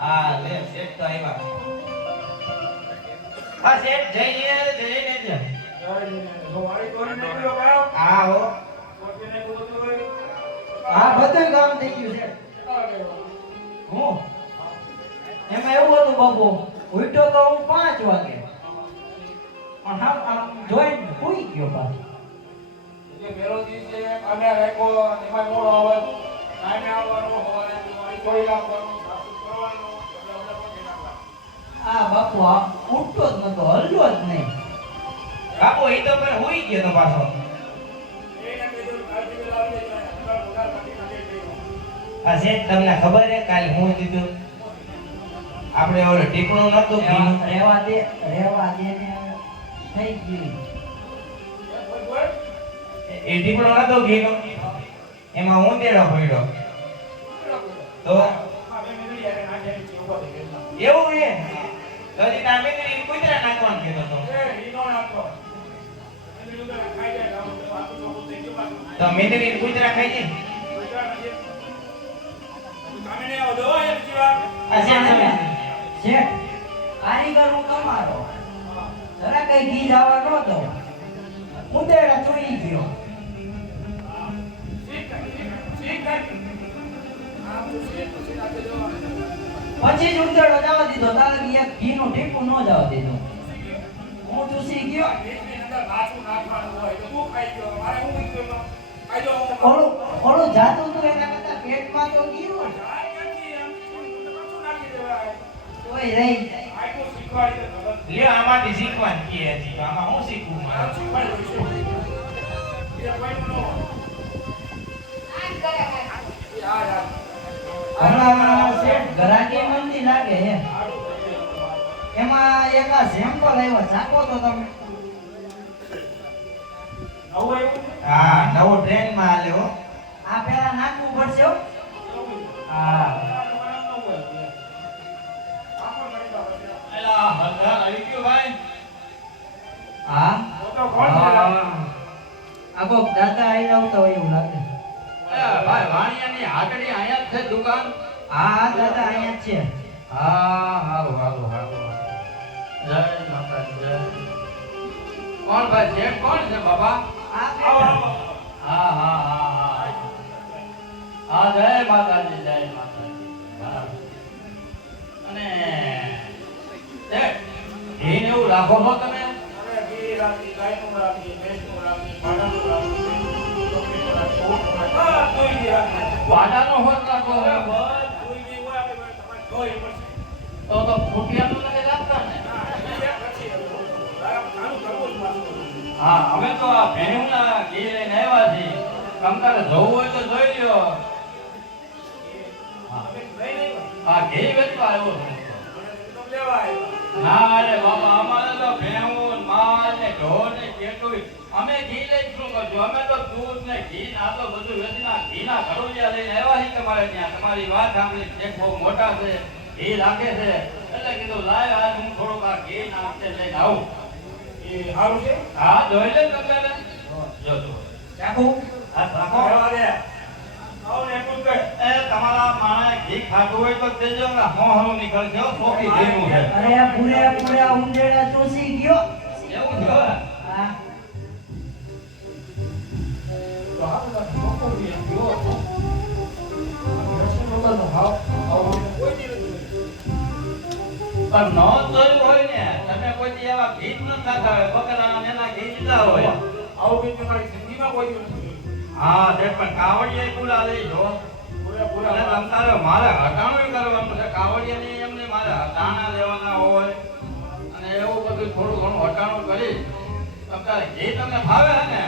હા લે શેઠ તો આવ્યા. હા શેઠ જઈને જઈને હા હો હા બધું કામ થઈ ગયું છે. હું એમાં એવું હતું બાપુ ઉઠ્યો તો હું 5 વાગે પણ આમ જોઈને સુઈ ગયો પાછો. પેલો દિવસે અમે રાખો એમાં મોડો આવે ટાઈમે આવવાનો હોય કોઈ રાખવાનું કરવાનું આ બાપુ આ ઉઠતો જ નતો હલ્યો જ નહીં. બાપુ એ તો પણ સુઈ ગયો તો પાછો. આ શેઠ તમને ખબર હે કાલે હું દીધું આપણે ઓલો ટીકણું નતું રેવા દે ને થઈ ગયું. એ ટીકણો નતો ઘીનો એમાં હું તેડો પડ્યો તો એવું હે તો જી નામે ને કુતરા નાખવાનું કીધો તો મેંદરી કુતરા ખાઈ જાય. કારીગર હું તમારો જરા કઈ ઘી જવા નતો ઉંદેડા ચોઈ ગયો. પછી જ ઉંદેડો જવા દીધો તારે એક ઘી નું ટીપું ન જવા દીધું. હું ચૂસી ગયો ઓલું જાતું તું એના કરતા પેટમાં તો ગયું કોઈ રહી લે આમાંથી શીખવાનું કે છે આમાં હું શીખું હમણાં શેઠ ગરાકી મંદી લાગે હે એમાં એક આ સેમ્પલ આવ્યો ચાખો તો તમે. હા નવો ટ્રેન માં આલ્યો આ પેલા નાખવું પડશે હો. હા હા આખો દાદા આવી આવતા હોય એવું લાગે. ભાઈ વાણિયાની હાટડી અહીંયા જ છે દુકાન. હા દાદા અહીંયા જ છે. હા હાલો હાલો હાલો જય માતાજી જય. કોણ ભાઈ છે કોણ છે બાબા? આવો આવો. હા હા હા હા હા જય માતાજી જય માતાજી. અને ઘી ને એવું રાખો છો તમે? અરે ઘી રાખી ગાયનું રાખી ભેંસનું રાખી પાડાનું રાખી વાડાનો હોત રાખો તો ફૂટિયાનું નથી રાખતા ને. હા અમે તો આ ભેણુના ઘી લઈને આવ્યા છીએ. તમારે જવું હોય તો જોઈ લ્યો. હા ઘી વેચવા આવ્યો છું. ના અરે બાબા અમારે તો ભેહું માલ ને ઢોર ને કેટલું અમે ઘી લઈ શું કરશું? અમે તો દૂધ ને ઘી ના તો બધું વેચીના ઘીના ઘરોડિયા લઈને આવ્યા છીએ તમારે ત્યાં. તમારી વાત સાંભળી છે બહુ મોટા છે ઘી રાખે છે એટલે કીધું લાય આજ હું થોડુંક આ ઘી ના હપ્તે લઈને આવું. એ સારું છે. હા જોઈ લે તમે જો જો ચાખું આ રાખો તમારા માણે ઘી ખાધું હોય તો તેજો ને હોહરું નીકળજો સોખી ઘીનું છે. અરે પૂરા ઉંદેડા ચોસી ગયો એવું છે. હા પણ નો જોયું હોય ને તમે કોઈ એવા ઘી ન ખાતા હોય બકરાના એના ઘી લીધા હોય આવું ઘી તમારી જિંદગીમાં કોઈ નથી. હા તે પણ કાવડિયા પૂરા લઈ જો પૂરા તમારે મારે હટાણું કરવાનું છે. કાવડિયાની એમને મારે હટાણા લેવાના હોય અને એવું બધું થોડું ઘણું હટાણું કરી તમારે ઘી તમને ભાવે ને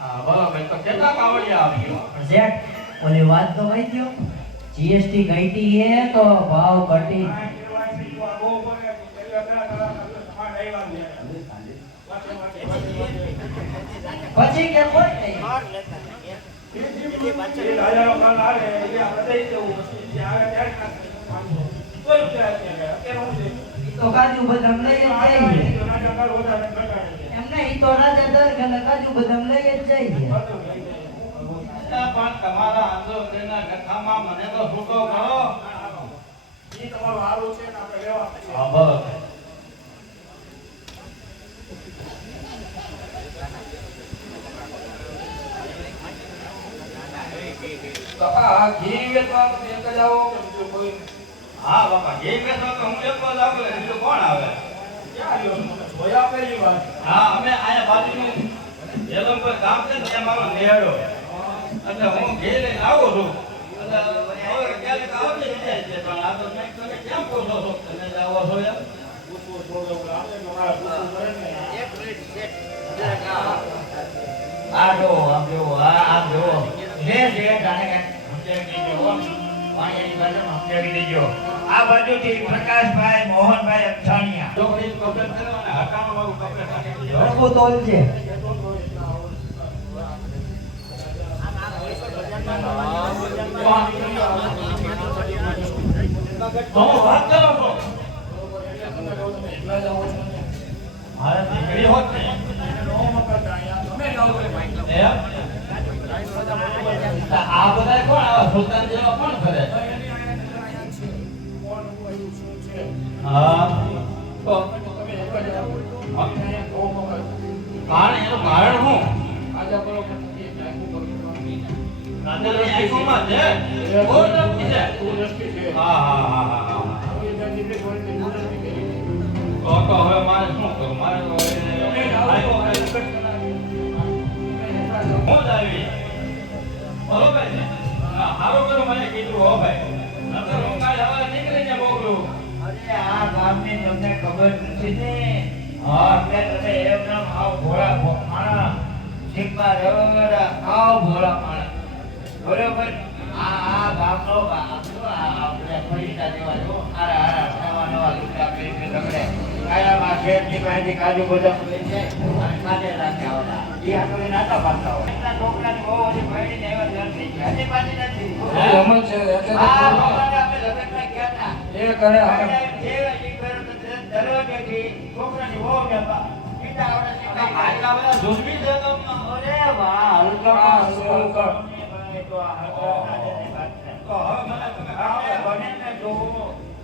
હા બરોબર. તો કેટલા કાવડિયા આવ્યો શેઠ ઓલી વાત તો કહી દો જીએસટી ઘટી હે તો ભાવ ઘટી. પછી કે કોઈ નહીં તો કાજુ બદામ લઈ જ જઈએ એમને ઈ તો રાજા દર કાજુ બદામ લઈ જ જઈએ. પણ તમારા આંદોલનના કથામાં મને તો છૂટો કરો. આ ઘી વેચવા તમે એક જ આવો કે બીજું કોઈ હા બાપા ઘી વેચવા તો હું એકલો જ આવું એટલે બીજું કોણ આવે ક્યાં રહ્યો મને જોયા પહેલી વાર હા અમે અહીંયા બાજુનું જેલમ પર ગામ છે ને ત્યાં મારો નેહડો એટલે હું ઘી લઈને આવું છું એટલે હવે ક્યારેક આવજે જાય છે પણ આ તો મેં તમે કેમ પૂછો છો તમે જ આવો છો યાર પૂછવું થોડું આપણે તમારે પૂછવું પડે ને આ જો આમ જો આમ જો જે જાણે કે સમજાવી દેજો વાણિયાની ભાષામાં સમજાવી દેજો આ બાજુથી પ્રકાશભાઈ મોહનભાઈ અક્ષાણિયા છોકરી કપડે છે ને હટાણું વાળું કપડે નાખી દીધું. રંગો તોલ છે તો હું વાત કરો છો એટલા જ આવો છો ને મારે દીકરી હોત ને નો મકરતા અહીંયા તમે જાઓ છો એમ? તો આ બધા કોણ આવા સુલતાન જેવા કોણ કરે કોણ કયું શું છે હા તો તમે એક જ આવો અહીંયા નો મકર કારણ એનું કારણ શું આજા કરો કે નથી નાખું કરું નાંદેડની આંખોમાં છે બહુ નક્કી છે તું રસ્તી છે હા હા હા હા હા કોઈ જાતિ કે કોઈ કે તું રસ્તી કરી તો હવે મારે શું કરું મારે તો તમે જાઓ છો આ લગત કરાવી હું જ આવી બરોબર છે હા સારું કરું મને કીધું હો ભાઈ નકર હું કાલ હવે નીકળી જાય મોકલું અરે આ ગામની તમને ખબર નથી ને એટલે તમે એમ નામ આવ ભોળા માણા શીખવા રવરા આવ ભોળા માણા બરોબર આ ગામનો આપણે પૈસા દેવા જો હારા હારા નવા લુગડા પહેરી લગડે કાયામાં શેઠની પાસેથી કાજુ બદામ લઈ જાય અને કાઢે રાખે આવતા એ આપણે નાતા પાડતા હોય એટલા છોકરાની બહુ હજી ભણીને એવા ધ્યાન થઈ ગયા હજી પાછી નથી રમણ છે એટલે આ ભગવાને આપણે લગ્નમાં ગયા હતા એ કરે છોકરાની વહુ ને પિતા આવડે આટલા બધા ઝુંઝવી છે ગામમાં. અરે વાહ હલકા હા, હલકા. તો હવે મને તમે આપણે હા બને ને જો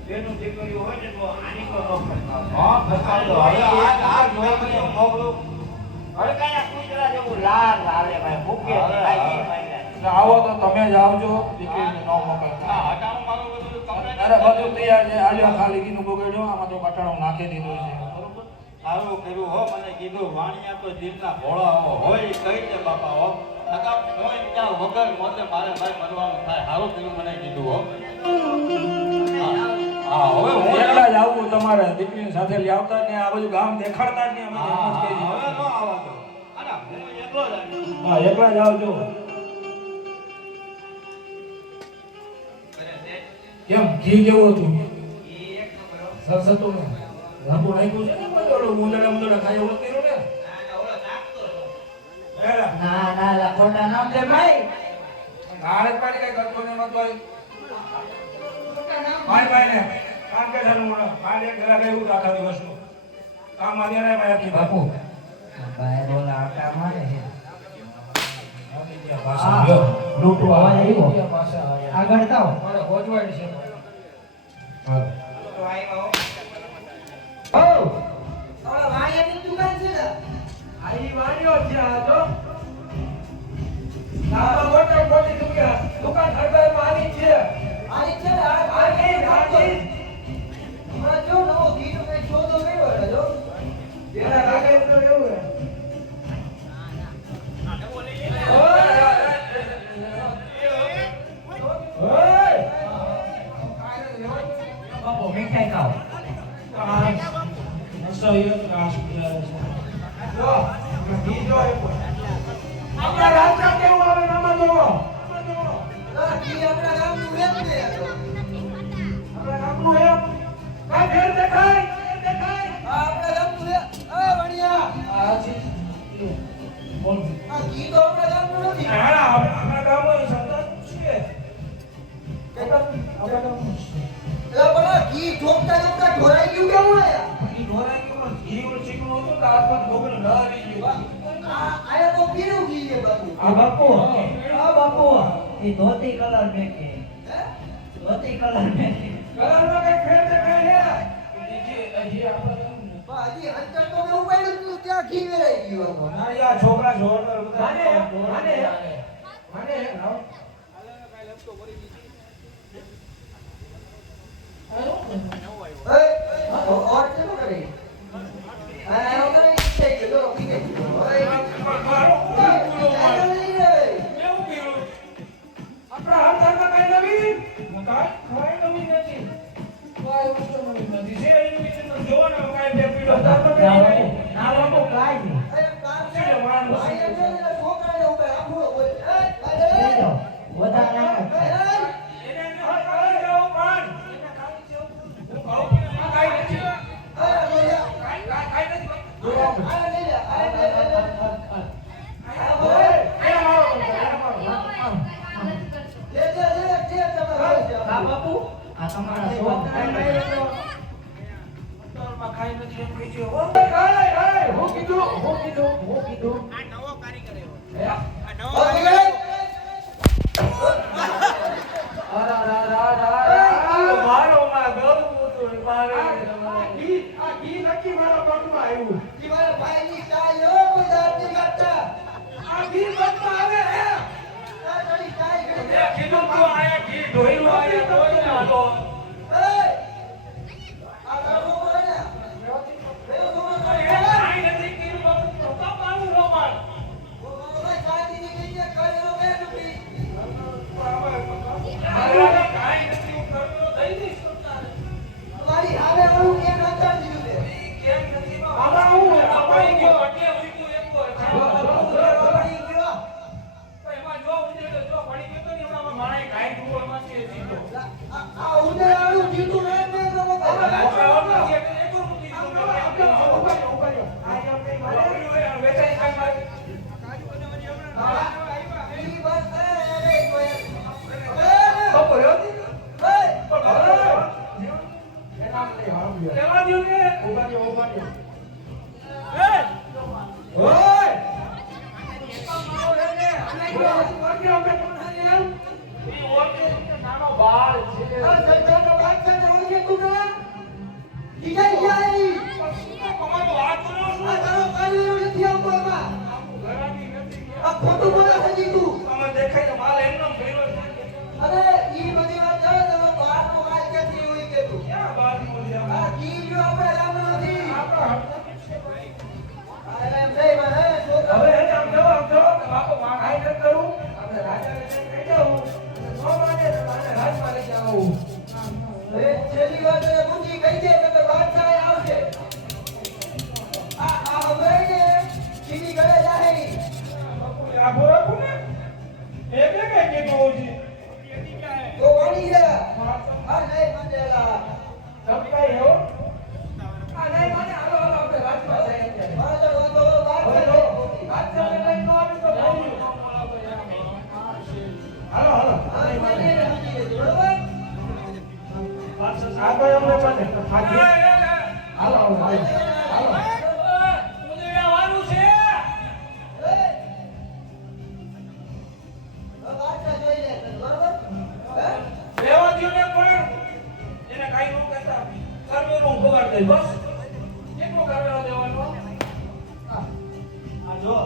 બેનું દીકરી હોય ને તો આની પર નો ફરતા હા ફસાડો હવે આ જોઈને મોકલું હલકાના કૂતરા જેવું લાલ લાલે ભાઈ મૂકે હવે, ખાઈ હવે. ખાઈ આવો તો તમે જ આવજો દીકરીને નો મોકલતા આ હટાણું મારું બધું કપડાં અરે બધું તૈયાર છે આજે ખાલી કીનું બગડ્યો આમાં તો બટાણું નાખી દીધું છે બરોબર સારું કર્યું હો મને કીધું વાણિયા તો દિલના ભોળા હોય ઈ કહી દે બાપા હો નકા કોઈ ત્યાં વગર મોતે મારે ભાઈ મરવાનું થાય સારું કર્યું મને કીધું હો હા હવે હું એકલા જ આવવું તમારે દીકરીની સાથે લઈ આવતા ને આ બધું ગામ દેખાડતા જ નહીં અમે હા, એમ જ કહી હવે દીધું. નો આવવા દો અને હું એકલો જ આવીશ. હા એકલા જ આવજો કેમ ઘી કેવું હતું સરસ હતું ને લાંબુ નાખ્યું છે ને કોઈ ઓલું મુંદડા ખાઈ એવું કર્યું ને એલા, ના ના લખોટા નામ દે ભાઈ ગાળે જ પાડી કઈ કરતો ને એમાં તો આય. ખોટા નામ ભાઈ ને કામ કે છે ને પાંચ એક કલાક એવું આખા દિવસનું કામ આજે ને ભાઈ આખી બાપુ ભાઈ બોલા આટા મારે છે પાછા ગયો લૂંટો અવાજ આવ્યો પાછા આવ્યા. આગળ તાવ મારે હોજવાડી છે હાલો ઓ ઓલા વાયાની દુકાન છે ને આઈ વાડીઓ છે આ તો આ મોટા મોટી દુકાન હરબાઈમાં આવી છે આની છે ને આની હમણાં જો નવો ગીત કઈ શોધો કર્યો એટલે જો એના કાકા તો એવું હે બાપુ મીઠાઈ ખાઓ આપણા રાજા કેવું આવે નામાં તો ઈ આપણા ગામનું વેચ ને આપણા ગામનું હે કાઈ ફેર દેખાય આ આપણા ગામનું વેચ એ વણિયા આ છે બોલ આ ગીત તો આપણા ગામનું નથી ના આપણા ગામનો સંતાન છે આપણા ગામનું છે એલા બોલા ઘી ઠોકતા ઠોકતા ઢોરાઈ ગયું કેવું હે ઈ ઢોરાઈ ગયું પણ ઘી ઉપર ચીકણું હતું તો હાથમાં ઢોકળું ન આવી ગયું આયા તો પીરું ઘી છે બાપુ આ બાપુ એ ધોતી કલર મેકે હે ધોતી કલર મેકે કલરમાં કઈ ફેર દેખાય હે હજી આપણા ગામનું બા હજી અંતર તો મેં ઉપાડ્યું જ નતું, ત્યાં ઘી વેરાઈ ગયું આમાં. ના યાર છોકરા જોરદાર બધા માને માને કોઈ નવી નથી. કોઈ વસ્તુ નવી નથી. જે invitation તો જોવો ને કાંઈ બે પીડો ના ધર્મ બાપુ, નહીં. ના બાપુ, કાંઈ નહીં. છે માણસ. લઈ જાઓ. વધારે ના કરતા. એને એને હકાવી દેવો પણ. હું કહું કે એમાં કાંઈ નથી. કાંઈ નથી. હા બાપુ, આ તમારા છોકરા અંતરમાં કાંઈ નથી એમ કહી દો. હું કીધું. હે? મારો માં ગળું હતું મારે. આ ઘી નક્કી મારા પગમાં આવ્યું. આ ઘી પગમાં આવે હે. મેં કીધું તું આયા ઘી ઢોળ્યું આયા ઢોળીને હાલો. કાંઈ નથી કીધું તો કપાનું રોમાન. કાંઈ નથી હું કરતો થઈ જઈશ તારે. કેમ નથી આમાં હું કપાઈ ગયો એટલે ઉઈકું એક તો એમાં જો ઉડે તો જો પડી ગયો તો ને એમાં માણે કાંઈ ડુઓમાંથી એ જીતો. નાનો બાળ છે. તમારો વાત કરો છો. ઘરાની નથી. ખોટું બોલે હજી તું તમે દેખાય તો માલ એમનો ભેરો છે. અરે ઈ બધી વાત કરે તમે બહારનું કાંઈ ક્યાંથી હોય કે તું ક્યાં બાર બોલી આ ઈ જો આપણે લાવવાનું નથી આપણા અરે એમ નહીં મને છોકરા હવે હે આમ જો બાપો માં કાઈ ન કરું આપણે રાજાને જઈને કહી દઉં અને નો માને તો માને રાજમાં લઈ જાઉં. હવે છેલ્લી વાર તને બુદ્ધિ કહી દે કે બાદશાહ આવશે આ હવે ને સીધી ઘરે જાહે ઈ. બાપુ આ બોરાકુ ને એ બે કઈ કેતો હોજી તો પાણી છે આ નહીં મંડેલા સબકાઈ હો આ નહીં માને હાલો હાલો આપણે રાજમાં જઈએ અત્યારે. મારા વાતો હવે બાદશાહ જો બાદશાહ ને લઈ નો આવી તો બોલું. હાલો હાલો આ મને સમજી લેજો બરોબર બાદશાહ આગળ અમને પાછે હાલો હાલો હાલો બાદશાહ જોઈ લે બરોબર હે રેવાજીઓને પણ એને કાઈ નો કહેતા કરવેરો ભગાડ દે બસ કેટલો કરવેરો દેવાનો આ જો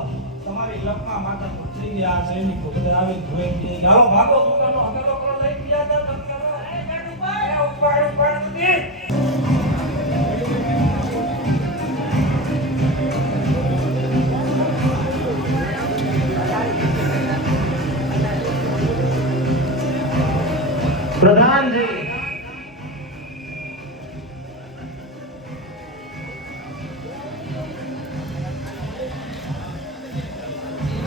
તમારી લપમાં માતા પુત્રી ગયા સૈનિકો બધા આવી ધોઈ દે જાઓ ભાગો દુકાનો હગલો કરો લઈ ગયા ને બંધ કરો એ બેટુ ભાઈ ઉપાડ દી પ્રધાનજી,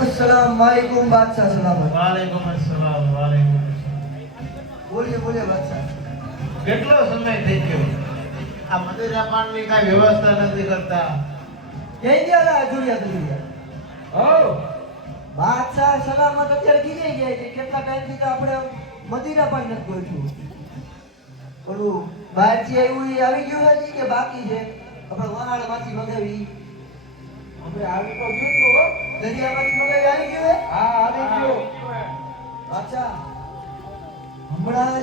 अस्सलाम वालेकुम बादशाह सलामत વાલેકુમ અસલામ વાલેકુમ અસલામ. बोलिए बोलिए बादशाह કેટલો સમય થઈ ગયો આ મદિરા પાનની કાંઈ વ્યવસ્થા નથી કરતા. यही दिया जुड़िया जुड़िया હો બાદશાહ સલામત અત્યારે કીધે ગયા છે કેટલા ટાઈમથી તો આપણે મદિરા પણ નથી ગોઠવું ઓલું બહારથી આવ્યું એ આવી ગયું છે કે બાકી છે આપણે વહાણમાંથી મંગાવી હવે આવી તો ગયું તું હો દરિયામાંથી મંગાવી આવી ગયું છે હા આવી ગયો બાદશાહ હમણાં જ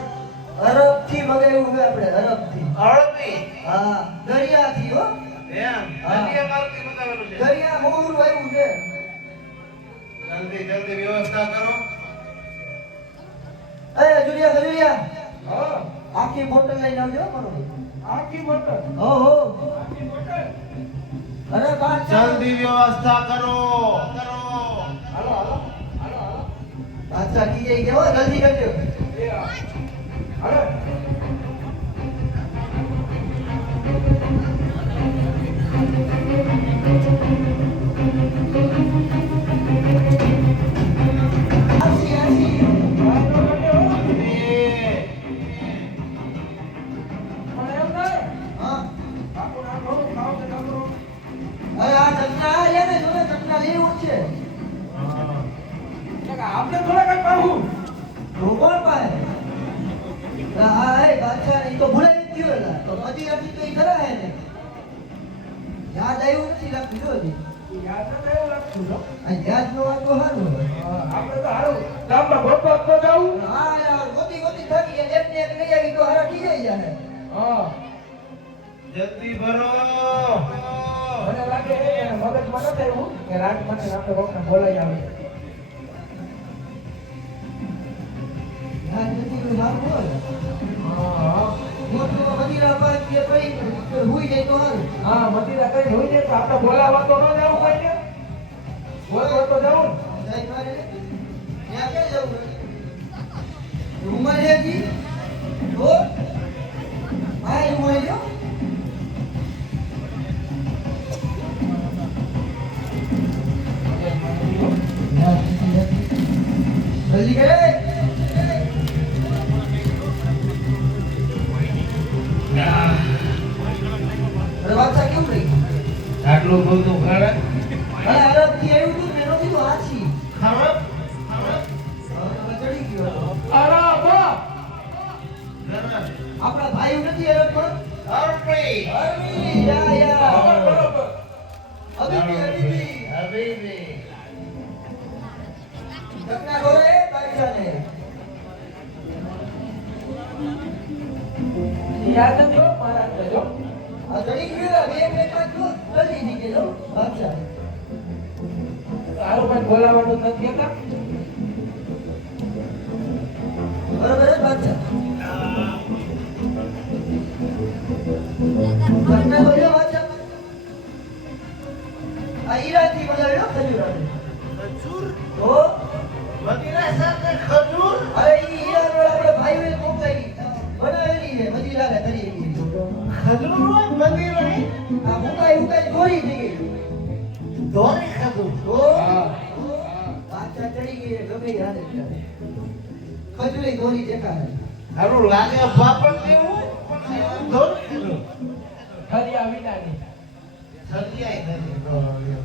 અરબથી મંગાવ્યું છે આપણે અરબથી અળવી હા દરિયાથી હો એમ હા. દરિયા માર્ગથી મંગાવેલું છે. દરિયા મોરું આવ્યું છે જલ્દી જલ્દી વ્યવસ્થા કરો. એ જુલિયા જુલિયા હા આખી બોટલ લઈને આવજો મારો આખી બોટલ ઓહો આખી બોટલ અરે બાદશાહ જલ્દી વ્યવસ્થા કરો કરો. હાલો હાલો હાલો હાલો બાદશાહ કીધે કે હો જલ્દી કરજો એ હાલો મદિરાથી તો ઈ ખરા હે ને યાદ આવ્યું નથી લખી દો જી યાદ નથી એવું લાગતું છો આ યાદ નો વાત તો સારું હોય. આપણે તો હારું ગામમાં ગોતવા તો જાવું હા યાર ગોતી ગોતી થાકી ગયા એકને એક લઈ આવી તો હારા થઈ જાય યાર હા જલ્દી ભરો મને લાગે છે કે મગજમાં નથી આવ્યું કે રાત માટે આપણે કોકને બોલાવી આવી યાદ નથી તો સારું હોય હા મોટો મદિરા પર કે ભાઈ હુઈ જાય તો હારું. હા મદિરા કઈ હોય છે તો આપણે બોલાવવા તો ન જવું હોય ને બોલવા તો જવું ને જાય મારે ત્યાં ક્યાં જવું રૂમમાં છે જી તો હા રૂમમાં જો જલ્દી કરે અરે વાત કેમ રહી આટલું બધું ખરે અરે અરબથી આવ્યું હતું ને એનો કીધું હાચી ખબર હવે ચડી ગયો અરે બા આપણા ભાઈ નથી અરબ પણ અરબી અરબી યા યા બરોબર હબીબી હબીબી હબીબી ઘટના ગોરે બાદશાહને યાદ નથી હો મારા જો આ ચડી ગયો બે મિનિટમાં જો જલ્દી થઈ ગયો બાદશાહ સારું ભાઈ બોલાવવાનું નથી કેતા બરોબર જ બાદશાહ ઘટના ગોરે બાદશાહ આ ઈરાનથી બોલાવ્યો ખજૂરાને તો મદિરા સાથે ખજૂર અરે ઈ ઈરાન વાળા આપણા ભાઈઓએ મોકલાવી બનાવેલી છે મદિરાને કરી ખજૂર હોય મદિરા આ મુકાઈ ચોરી થઈ ગઈ દોરી ખજૂર તો બાદશાહ ચડી ગઈ ગમે યાદ ખજૂરી દોરી દેખાડે હારું લાગે પાપડ જેવું દોરી ખજૂર ફરિયા વિનાની સરિયાય નથી દોરી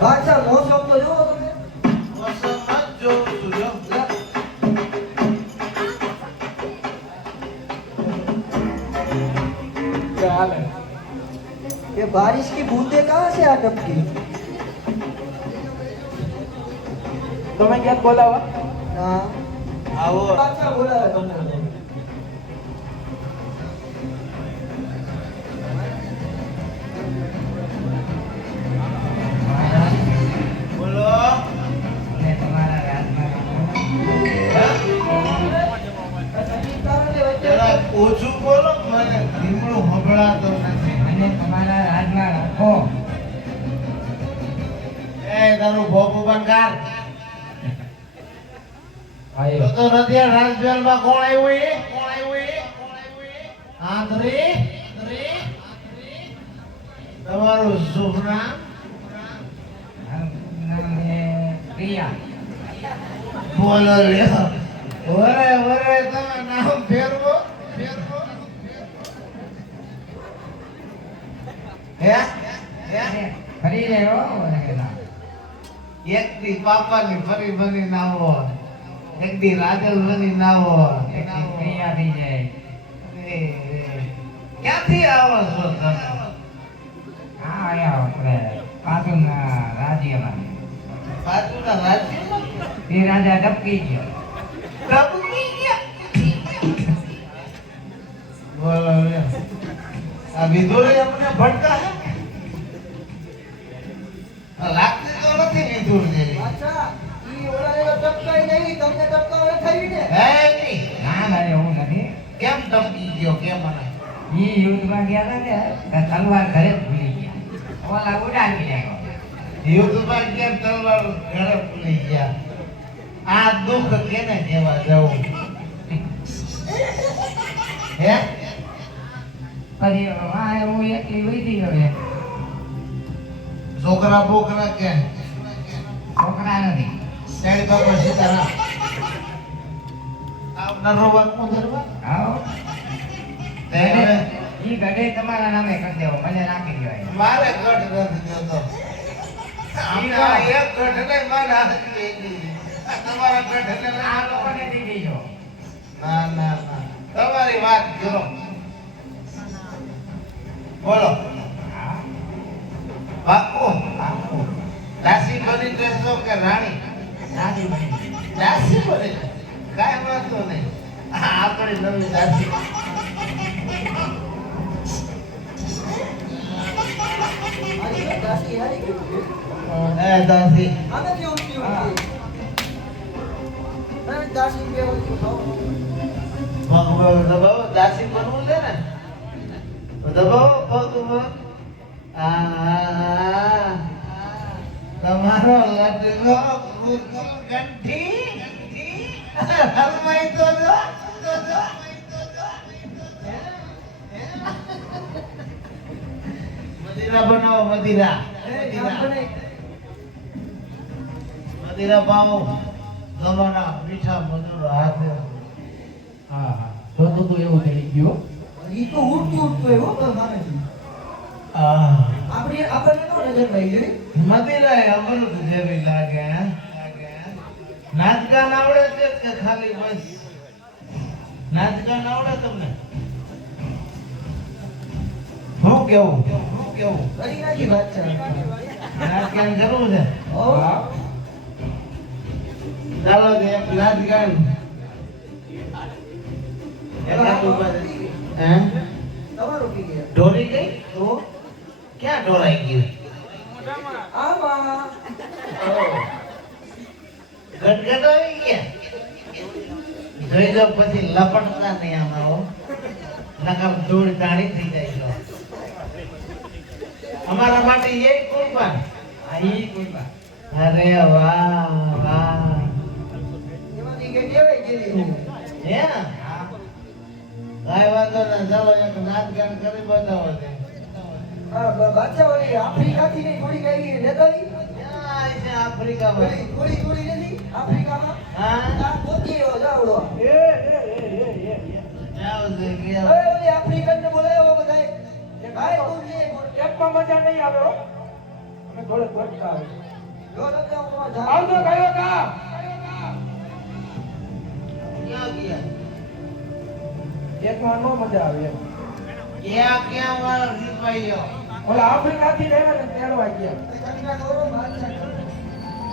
બાદશાહ મોસમ તો જોવો તમે મોસમમાં જ જોઉં છું જો ચાલે ये बारिश की बूंदे कहाँ से आ टपकी તમે ક્યાં બોલાવા हाँ આવો बादशाह बोला है तुमने બોલો અને તમારા રાજમાં જરા ઓછું બોલો મને ધીમડું સંભળાતું નથી અને તમારા રાજમાં રાખો એ તારું ભોપું બંધ કર આયો તો નદિયા રાજમહેલમાં કોણ આવ્યું એ કોણ આવ્યું એ હા ધરી તમારું શુભ નામ નામ છે પ્રિયા બોલો લ્યો વરે તમે નામ ફેરવો હે ફરી રહ્યો એક દી પાપાની ફરી બની નાવો એક દી રાજલ બની નાવો પ્રિયા થઈ જાય ક્યાંથી આવો છો તમે હા આયા આપણે પાછળના રાજ્યમાં બાજુના રાજ્યમાં તે રાજા ટપકી ગયો ટપકી ગયા બોલો લ્યો આ વિદુરે અમને ભટકા છે લાગતી તો નથી વિદુર જેવી બાદશાહ ઈ ઓલાને તો ટપકાઈ નહીં તમને ટપકાવડે થઈ ને હે નહીં ના મારે એવું નથી કેમ ટપકી ગયો કેમ મને ઈ યુદ્ધમાં ગયા હતા ને તો તલવાર ઘરે જ ભૂલી ગયા ઓલા ઉડાડી નાખ્યો યુદ્ધમાં કેમ તલવાર ઘરે ભૂલી ગયા આ દુઃખ કેને જેવા જવું હે પછી વાહ હું એકલી વહી ગયો છોકરા બોકરા કે છોકરા નથી તેડી બાબા સીતારામ આવનારો વાત મુદરવા આવો તે હવે ઈ ગઢે તમારા નામે કરી દેવો મને નાખી દેવાય મારે ગઢ નથી જોતો આમના એક ગઢ ને મારા હાથની એક દીધી. તમારા ગઢ એટલે આ લોકોને દીધી છો ના ના ના તમારી વાત કરો બોલો બાપુ દાસી બની જશો કે રાણી દાદી બની દાસી બની કાંઈ વાંધો નહીં આપણી નવી દાસી મારી બેન દાસી હારી ગઈ છે. એ દાસી આને કેવું થયું છે? ના, દાસી કેવું થયું? ભગવાન દબાવો દાસી બનવું છે ને દબાવો ભગવાન તમારો લડલો કંઠી હલવાઈ તો જો મદિરા બનાવો મદિરા મદિરા પાવો ગવાના મીઠા મધુર હાથે હા હા તો એવું થઈ ગયું ઈ તો ઉડતું ઉડતું એવો તો માને છે. આપણને નો નજર પડી ગઈ. મદિરા અમૃત જેવી લાગે હે? નાચગાન આવડે છે કે ખાલી બસ નાચગાન આવડે તમને હું કેવું કરી નાખી વાત છે. નાચગાન કરવું છે હો. ચાલો તો એક નાચગાન હે તમારું પી ગયા. ઢોરી ગઈ તો ક્યાં ઢોરાઈ ગઈ આમાં ગટગટ આવી ગયા જોઈ લો પછી લપટતા નહીં આમાં હો નકર ધૂળ તાળી થઈ જાય છો અમારા માટે એ કુરબાન આઈ કોઈ વાત અરે વાહ વાહ એમાંથી કે દેવાઈ ગયેલી. હે કાંઈ વાંધો ના ચાલો એક નાચ ગાન કરી બતાવો છે બાદશાહ ઓલી આફ્રિકાથી ની થોડી ગઈ લેતા આવી. ક્યાં છે આફ્રિકામાં થોડી નથી આફ્રિકામાં. હા આ ગોતી એવો જાવડો. જાઓ છે કે ઓલી આફ્રિકન ને બોલાવ્યો બધાય. ભાઈ તું લે એકમાં મજા નહીં આવે હો અમે થોડે ગોઠતા આવે જો રજાઓમાં જા. આવજો કયો કામ ક્યાં ગયા એકમાં નો મજા આવે એમ ક્યાં વાળા સિપાહીઓ ઓલા આફ્રિકાથી લેવા ને તેડવા ગયા કટકા દોરો બાદશાહ.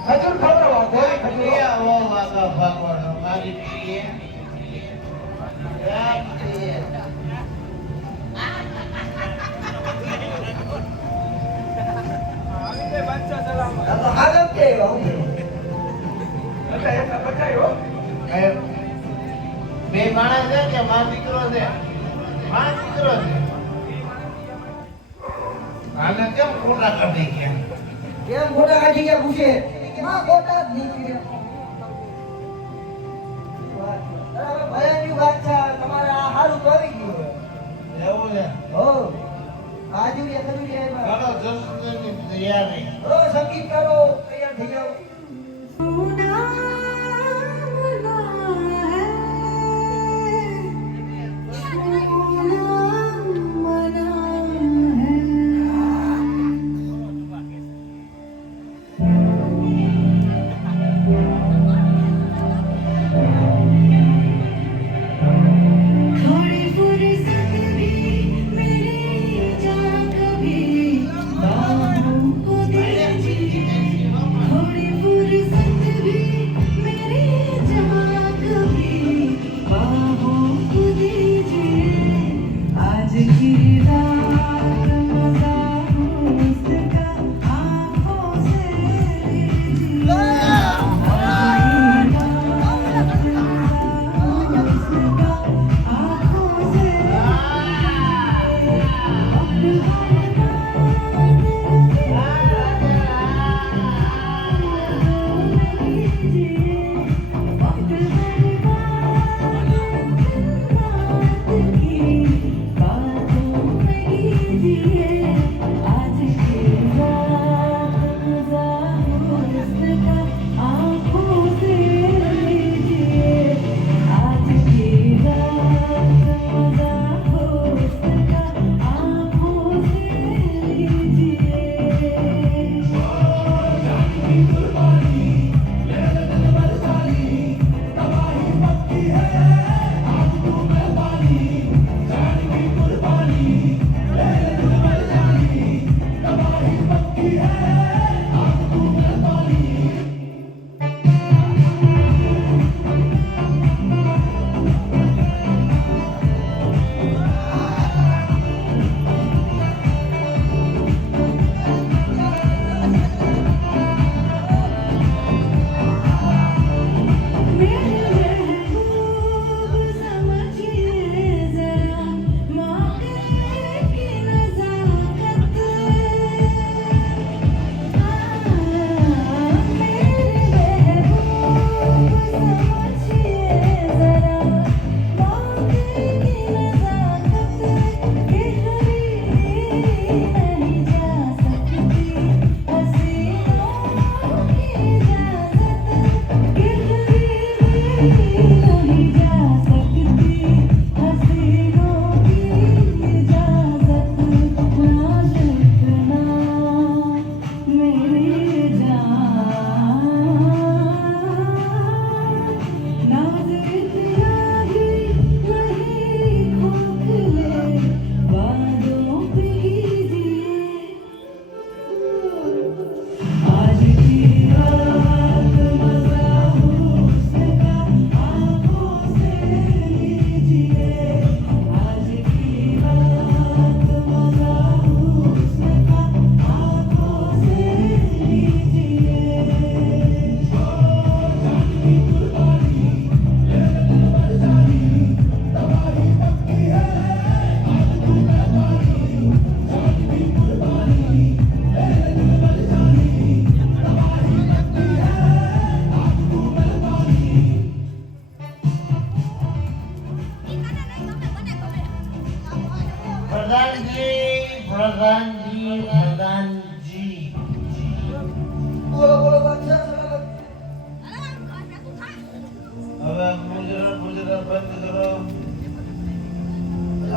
ખજૂર ખવડાવવા ગોળી ખજૂર ક્યાં ઓ વાગા ભગવાન મારી પ્રિય રામ પ્રિય આગળ કે બે માણસ છે કે માર દીકરો છે માર દીકરો છે આને કેમ ખોટા કાઢી ગયા કેમ મોટા કાઢી ગયા પૂછે માં મોટા જ નીકળ્યા. બરાબર ભયાની વાત છે. તમારે આ હારું તો આવી ગયું. એવું છે હો આજુરિયા ખજુરિયા ઘણો જસની તૈયારી ઓ સંગીત કરો તૈયાર થઈ જાઓ. थोड़ी फुर्सत भी मेरी जा कभी बाहों को दीजिए थोड़ी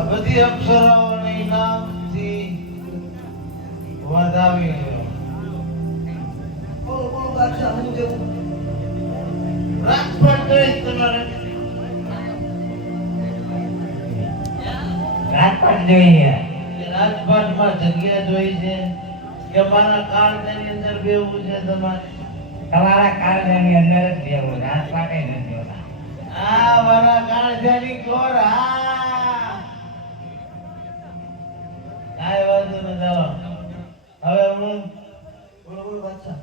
આ બધી અપ્સરાઓની નામથી વધાવી લ્યો. બોલો બોલો બાદશાહ હું જેવું રાજપાટ જોઈશ તમારે. રાજપાટ જોઈએ. એ રાજપાટમાં જગ્યા જોઈ છે કે મારા કાળજાની અંદર બેવું છે તમારે? તમારા કાળજાની અંદર જ રહેવું, રાજપાટે નથી હોતા. આ મારા કાળજાની કોર. હા કાંઈ વાંધો ન. ચાલો હવે હું બોલો બોલો બાદશાહ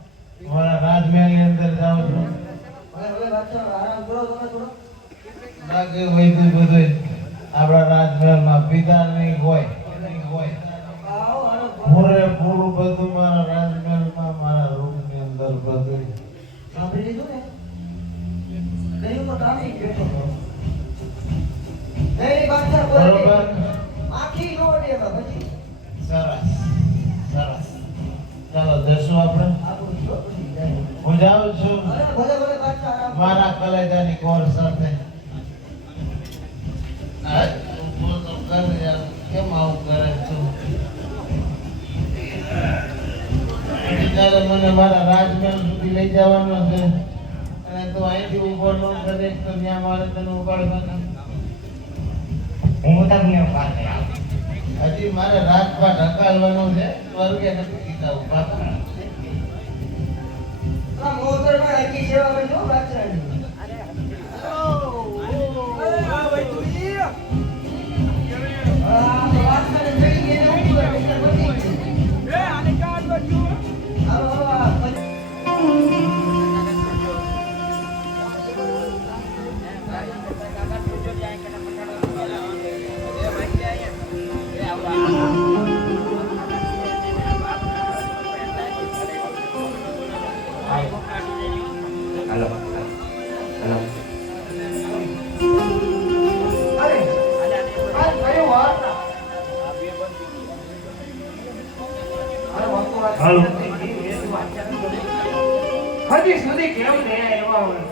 મારા રાજમહેલની અંદર જાઉં છું. હવે બાદશાહ આરામ કરો તમે થોડો બાકી વૈદું બધું આપણા રાજમહેલમાં પિતાની હોય આવો આરામ કરો પૂરેપૂરું બધું મારા રાજમહેલમાં મારા રૂમની અંદર બધું. સાંભળી લીધું ને કયું તો કામ નહીં બેઠો હતો નહીં બાદશાહ બોલો બરોબર. આખી નો દે પછી સરસ સરસ. ચાલો જશું આપણે. આપણું શું પછી જાય હું જાઉં છું અરે ભલે ભલે બાદશાહ આરામ કરો. મારા કલેજાની કોર સાથે. આ તું તો કર યાર, કેમ આવું કરે છું? ત્યારે મને મારા રાજમહેલ સુધી લઈ જવાનો છે અને તું અહીંથી ઉભો ન કરે તો ત્યાં મારે તને ઉપાડવાનો. હું તમને પાસે આવું. હજી મારે રાજપાટ હકાલવાનો છે, સ્વર્ગે નથી કીધા ઉભા. આ મોહતરમાં આખી સેવા કરજો બાદશાહની આ તો બાદશાહને થઈ ગઈ એને હું કરે એટલે બધી હાલો હાલો આ હાલો હાલો. અરે આ કયો વાત હાલો. હજી સુધી કેમ નહીં આવ્યા હોય?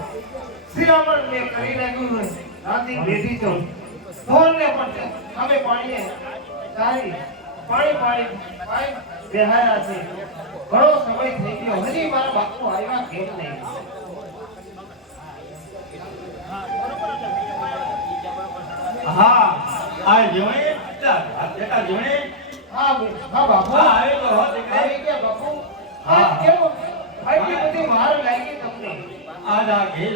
શિરામણ મેં કરી નાખ્યું હોય. રાતે બેઠી તો ફોનને પણ અમે પાણીએ સારી પાણી બેહાયા છે. ઘણો સમય થઈ ગયો, હજી મારા બાપુ આવ્યા કેમ નહીં? હા આ જોઈ બેટા જોઈ. હા હા બાપુ હા આવી તો હોત દીકરી. આવી ગયા બાપુ. હા. આ કેવું આટલી બધી વાર લાગી તમને? આજા ઘી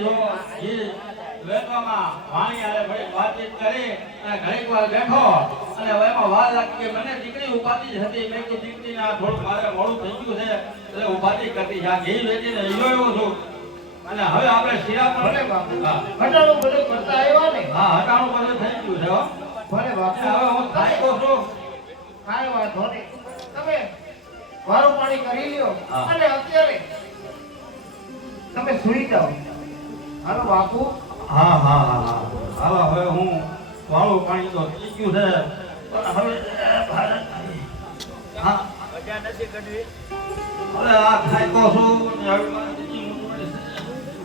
વેચવામાં પાણી આલે ભાઈ વાતચીત કરી અને ઘડીક વાર બેઠો અને હવે એમાં વાર લાગી કે મને દીકરી ઉપાધિ જ હતી. મેં કીધું દીકરીને આ થોડું મારે મોડું થઈ ગયું છે એટલે ઉપાધિ કરતી છે. આ ઘી વેચીને ઈયોયો છું અને હવે આપણે શીરા ભલે પણ બાપુ હા ઘટાડું બધું કરતા આવ્યા ને? હા હટાણું બધું થઈ ગયું છે હો. ભલે બાપુ હવે હું થાક્યો છું. કાંઈ વાંધો નહીં. તમે વારું પાણી કરી લ્યો હા. અને અત્યારે તમે સૂઈ જાઓ. હાલો બાપુ. હા હા હા હા હાલો હવે હું વાળું પાણી તો થઈ ગયું છે પણ હવે હા હવે આ થાક્યો છું ને હવે મારે બીજી ઊંઘ પડે છે.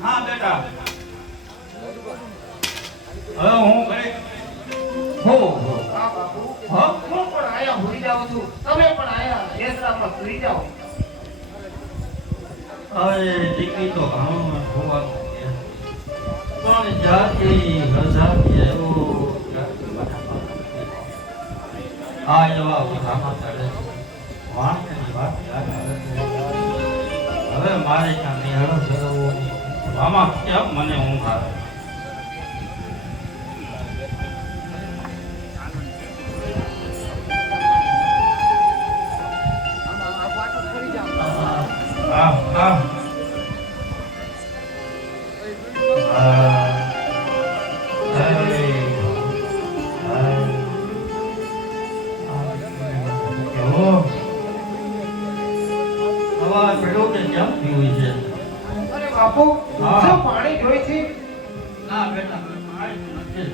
હા બેટા હવે હું ઘરે હો હા બાપુ હો હું પણ આયા ભૂલી જાઉં છું. તમે પણ આયા નેસડામાં સૂઈ જાઓ. હવે દીકરી તો ઘણું ખોવાનું છે પણ જાતિ હજાતી એવો આ એવા ઉધામાં ચડે છે વાણની વાત યાદ આવે છે. હવે મારે ક્યાં નિહાળો ફેરવવો આમાં કેમ મને ઊંઘ આવે? Ah, ah. અરે બાપુ હા. શું પાણી જોઈ છે?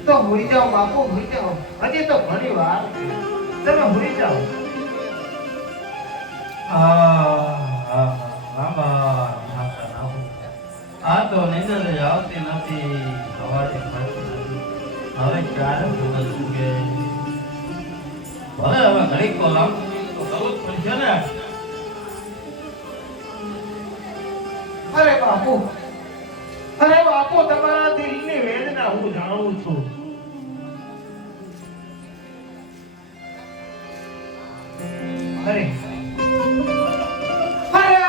તો ભૂલી જાઓ બાપુ, ભૂલી જાઓ. હજી તો ઘણી વાર છે. તમે ભૂલી જાઓ. આ તો નીંદર જ આવતી નથી, સવારે ખાતી નથી. હવે ક્યારે ભૂલ કે ભલે હવે ઘડીક તો લાવું તો કરવું જ પડશે ને. અરે બાપુ તમારા દિલની વેદના હું જાણું છું. અરે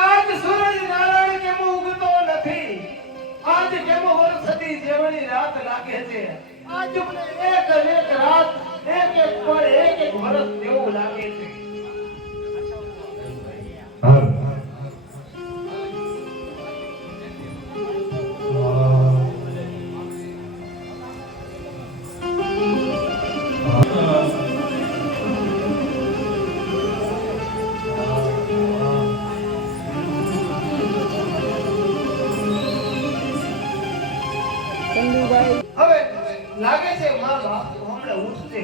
આજ સૂરજ નારાયણ કેમ ઉગતો નથી, આજ કેમ વરસતી જેવડી રાત લાગે છે, આજ મને એક રાત એક પળ એક વર્ષ જેવું લાગે છે. હવે લાગે છે મારો બાપુ હમણાં ઉઠશે.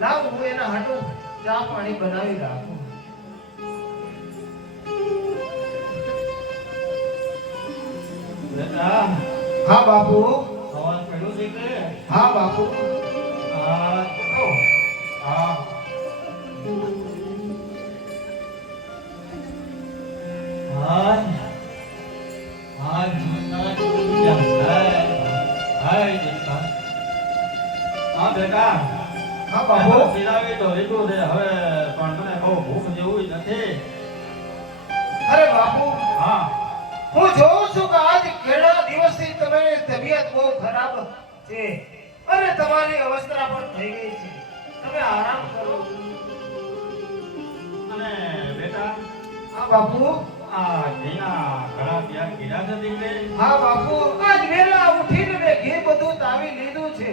લાવ હું એના હાટું ચા પાણી બનાવી રાખું. બેટા હા બાપુ. અવાજ પડ્યો છે કે? હા બાપુ. હા હા હાય હાય જીવનના જીવન હાય હાય બેટા. હા બેટા હા બાપુ. પીરાવી તો લીધું છે હવે, પણ મને બહુ ભૂખ જેવું નથી. અરે બાપુ હા હું જોઉં છું કે આજ ઘણા દિવસથી તમારી તબિયત બહુ ખરાબ છે અને તમારી અવસ્થા પણ થઈ ગઈ છે. તમે આરામ કરો. અને બેટા હા બાપુ. આ ઘીના ઘડા પ્યાર કીધા છે દીકરે? હા બાપુ આજ વેલા ઉઠીને મેં ઘી બધું તાવી લીધું છે.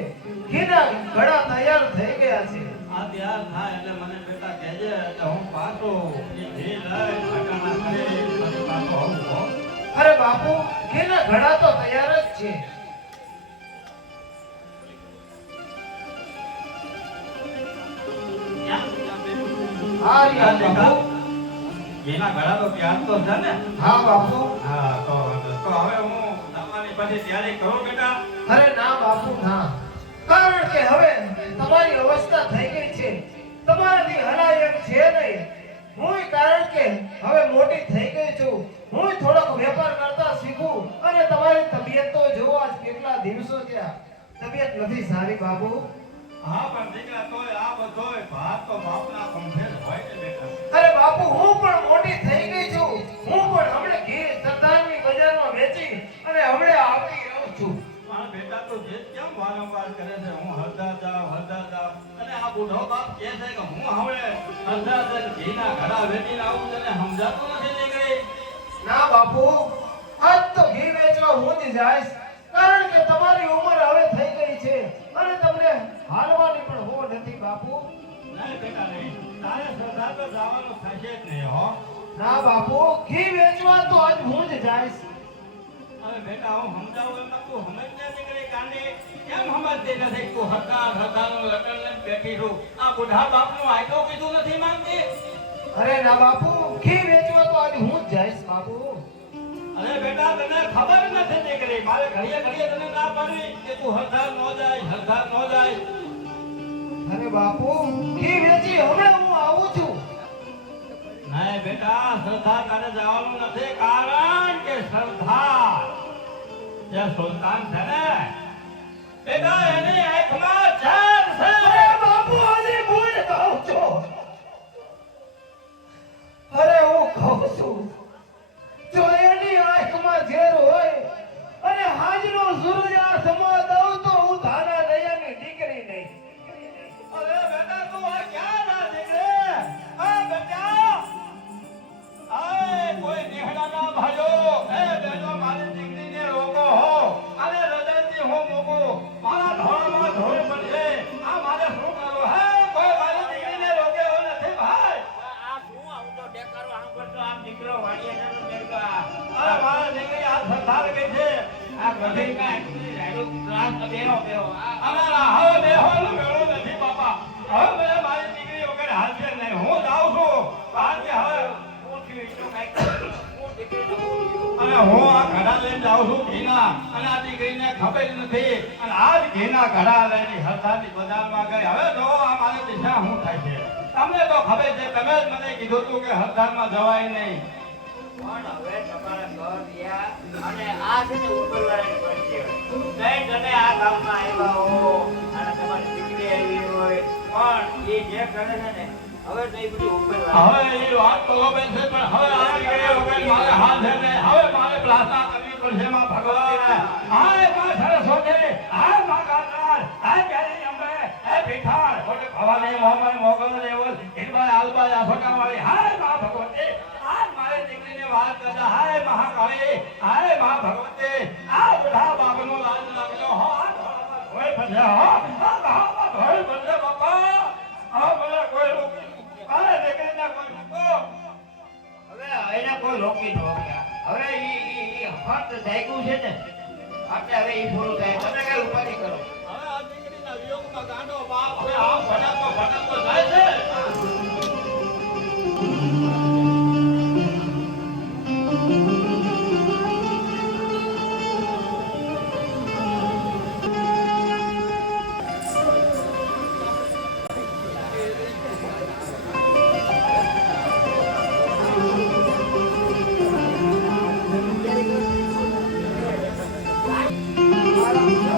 ઘીના ઘડા તૈયાર થઈ ગયા છે. આ તૈયાર થાય એટલે મને બેટા કહેજે એટલે હું પાછો એ ઘી લઈ ઠકાણા કરી પછી પાછો આવું હો. અરે બાપુ ઘીના ઘડા તો તૈયાર જ છે. હા રિયા બાપુ. ઘીના ઘડા તો પ્યાર તો છે ને? હા બાપુ. હા તો હવે હું તમારી પછી તૈયારી કરું બેટા. અરે ના બાપુ ના, કારણ કે હવે તમારી અવસ્થા થઈ ગઈ છે, તમારાથી હલાય એમ છે નહીં. હું કારણ કે હવે મોટી થઈ ગઈ છું, હું થોડોક વેપાર કરતા શીખું અને તમારી તબિયત તો જોવો આજ કેટલા દિવસો થયા, તબિયત નથી સારી બાપુ. હા પણ દીકરા તોય આ બધોય ભાત તો બાપના કંઠે જ હોય ને બેટા. અરે બાપુ હું પણ મોટી થઈ ગઈ છું, હું પણ હમણે ઘી સરદારની બજારમાં વેચી અને હમણે આવી રહું છું. મારા બેટા તો જે કેમ વારંવાર કરે છે હું હરદા જાઉં અને આ બુઢો બાપ કહે છે કે હું હવે હરદા જઈને ઘીના ઘડા વેચીને આવું તને સમજાતું નથી દીકરી? ના બાપુ આજ તો ઘી વેચવા હું જ જઈશ, કારણ કે તમારી ઉંમર હવે થઈ ગઈ છે અને તમને હાલવાની પણ હો નથી બાપુ. નહીં બેટા નહીં, તારે સરદાર તો જવાનું થશે જ નહીં હો. ના બાપુ ઘી વેચવા તો આજ હું જ જઈશ. હવે બેટા હું સમજાવું એમ તું સમજને દીકરી કાંડી કેમ સમજતી નથી? તું હરદાનું લટણ લઈને બેઠી છું, આ બુઢા બાપનું આટલું કીધું નથી માંગતી? અરે ના બાપુ ઘી વેચવા તો આજ હું જ જઈશ બાપુ. અરે બેટા તને ખબર નથી દીકરી, મારે ઘડીએ ઘડીએ તને ના પાડી કે તું હરદાર નો જાય. અરે બાપુ ઘી વેચી હમણાં હું આવું છું. નહીં બેટા સરદાર તારે જવાનું નથી, કારણ કે સરદાર જે સુલતાન છે ને બેટા એની આંખમાં ઝાડ છે. અરે બાપુ હજી ભૂલ કહું છો. અરે હું કહું છું જો એની આંખમાં ઝેર હોય અને હાજનો સૂરજ આ સમા દઉં તો હું ધાના દયાની દીકરી નહીં. અરે બેટા તું આ ક્યાં ના દીકરી? આ બેટા આય કોઈ નિહળાના ભાઈઓ એ બેટો મારી દીકરીને રોકો હો અને હૃદયથી હું મૂકું મારા ધોળામાં ધોળ પડશે. આ મારે શું કરવું? હે કોઈ મારી દીકરીને રોકે એવો નથી ભાઈ. અરે મારા દીકરી આ સરદાર ગઈ છે, આ ગધી અમારા હવે બેહોનો મેળો નથી બાપા. હવે મને મારી દીકરી વગર હાલશે નહીં. હું જાઉં છું કારણ કે હવે અને હું આ ઘડા લઈને જાઉં છું ઘીના, અને આ દીકરીને ખબર નથી અને આ જ ઘીના ઘડા લઈને હરદારની બજારમાં ગઈ. હવે જો આ મારી દિશા શું થાય છે? તમને તો ખબર છે, તમે જ મને કીધું હતું કે હરદારમાં જવાય નહીં. પણ હવે તમારા ઘર ગયા અને આ છે ને ઉપરવાળાની મરજી હોય. નહીં તમે આ ગામમાં આવ્યા હો અને તમારી દીકરી આવી હોય પણ એ જે કરે છે ને હવે તો એ બધું ઉપરવાળા. હવે એ વાત બરોબર છે, પણ હવે આ દીકરી વગર મારે હાથ છે ને, હવે મારે પ્રાર્થના કરવી પડશે માં ભગવાનને. હાય માં સરસ્વતી, હાય માં કાળકાળ, હાય પ્યારી અંબે, હે ભીખાર, ખોટે ભવાની મોહમાઈ મોગલ દેવલ, હિરબાઈ આલબાઈ આફોટાવાળી, હાય માં ભગવતી, આજ મારી દીકરીને વાત કરતા, હાય મહાકાળી, હાય માં ભગવતી, આ બધા બાપનો લાજ લાગજો હો, આ ધોળામાં ધોઈ પડશે હો, આ ધોળામાં ધોઈ પડશે બાપા. આ મને કોઈ રોકી, આ દીકરીને કોઈ રોકો. હવે એને કોઈ રોકી ન ગયા. હવે ઈ હટ જાગ્યું છે ને એટલે હવે ઈ પૂરું થાય. તમે કઈ ઉપાધિ કરો. હવે આ દીકરીના વિયોગમાં ગાંડો બાપ હવે આ ભટકતો જાય છે.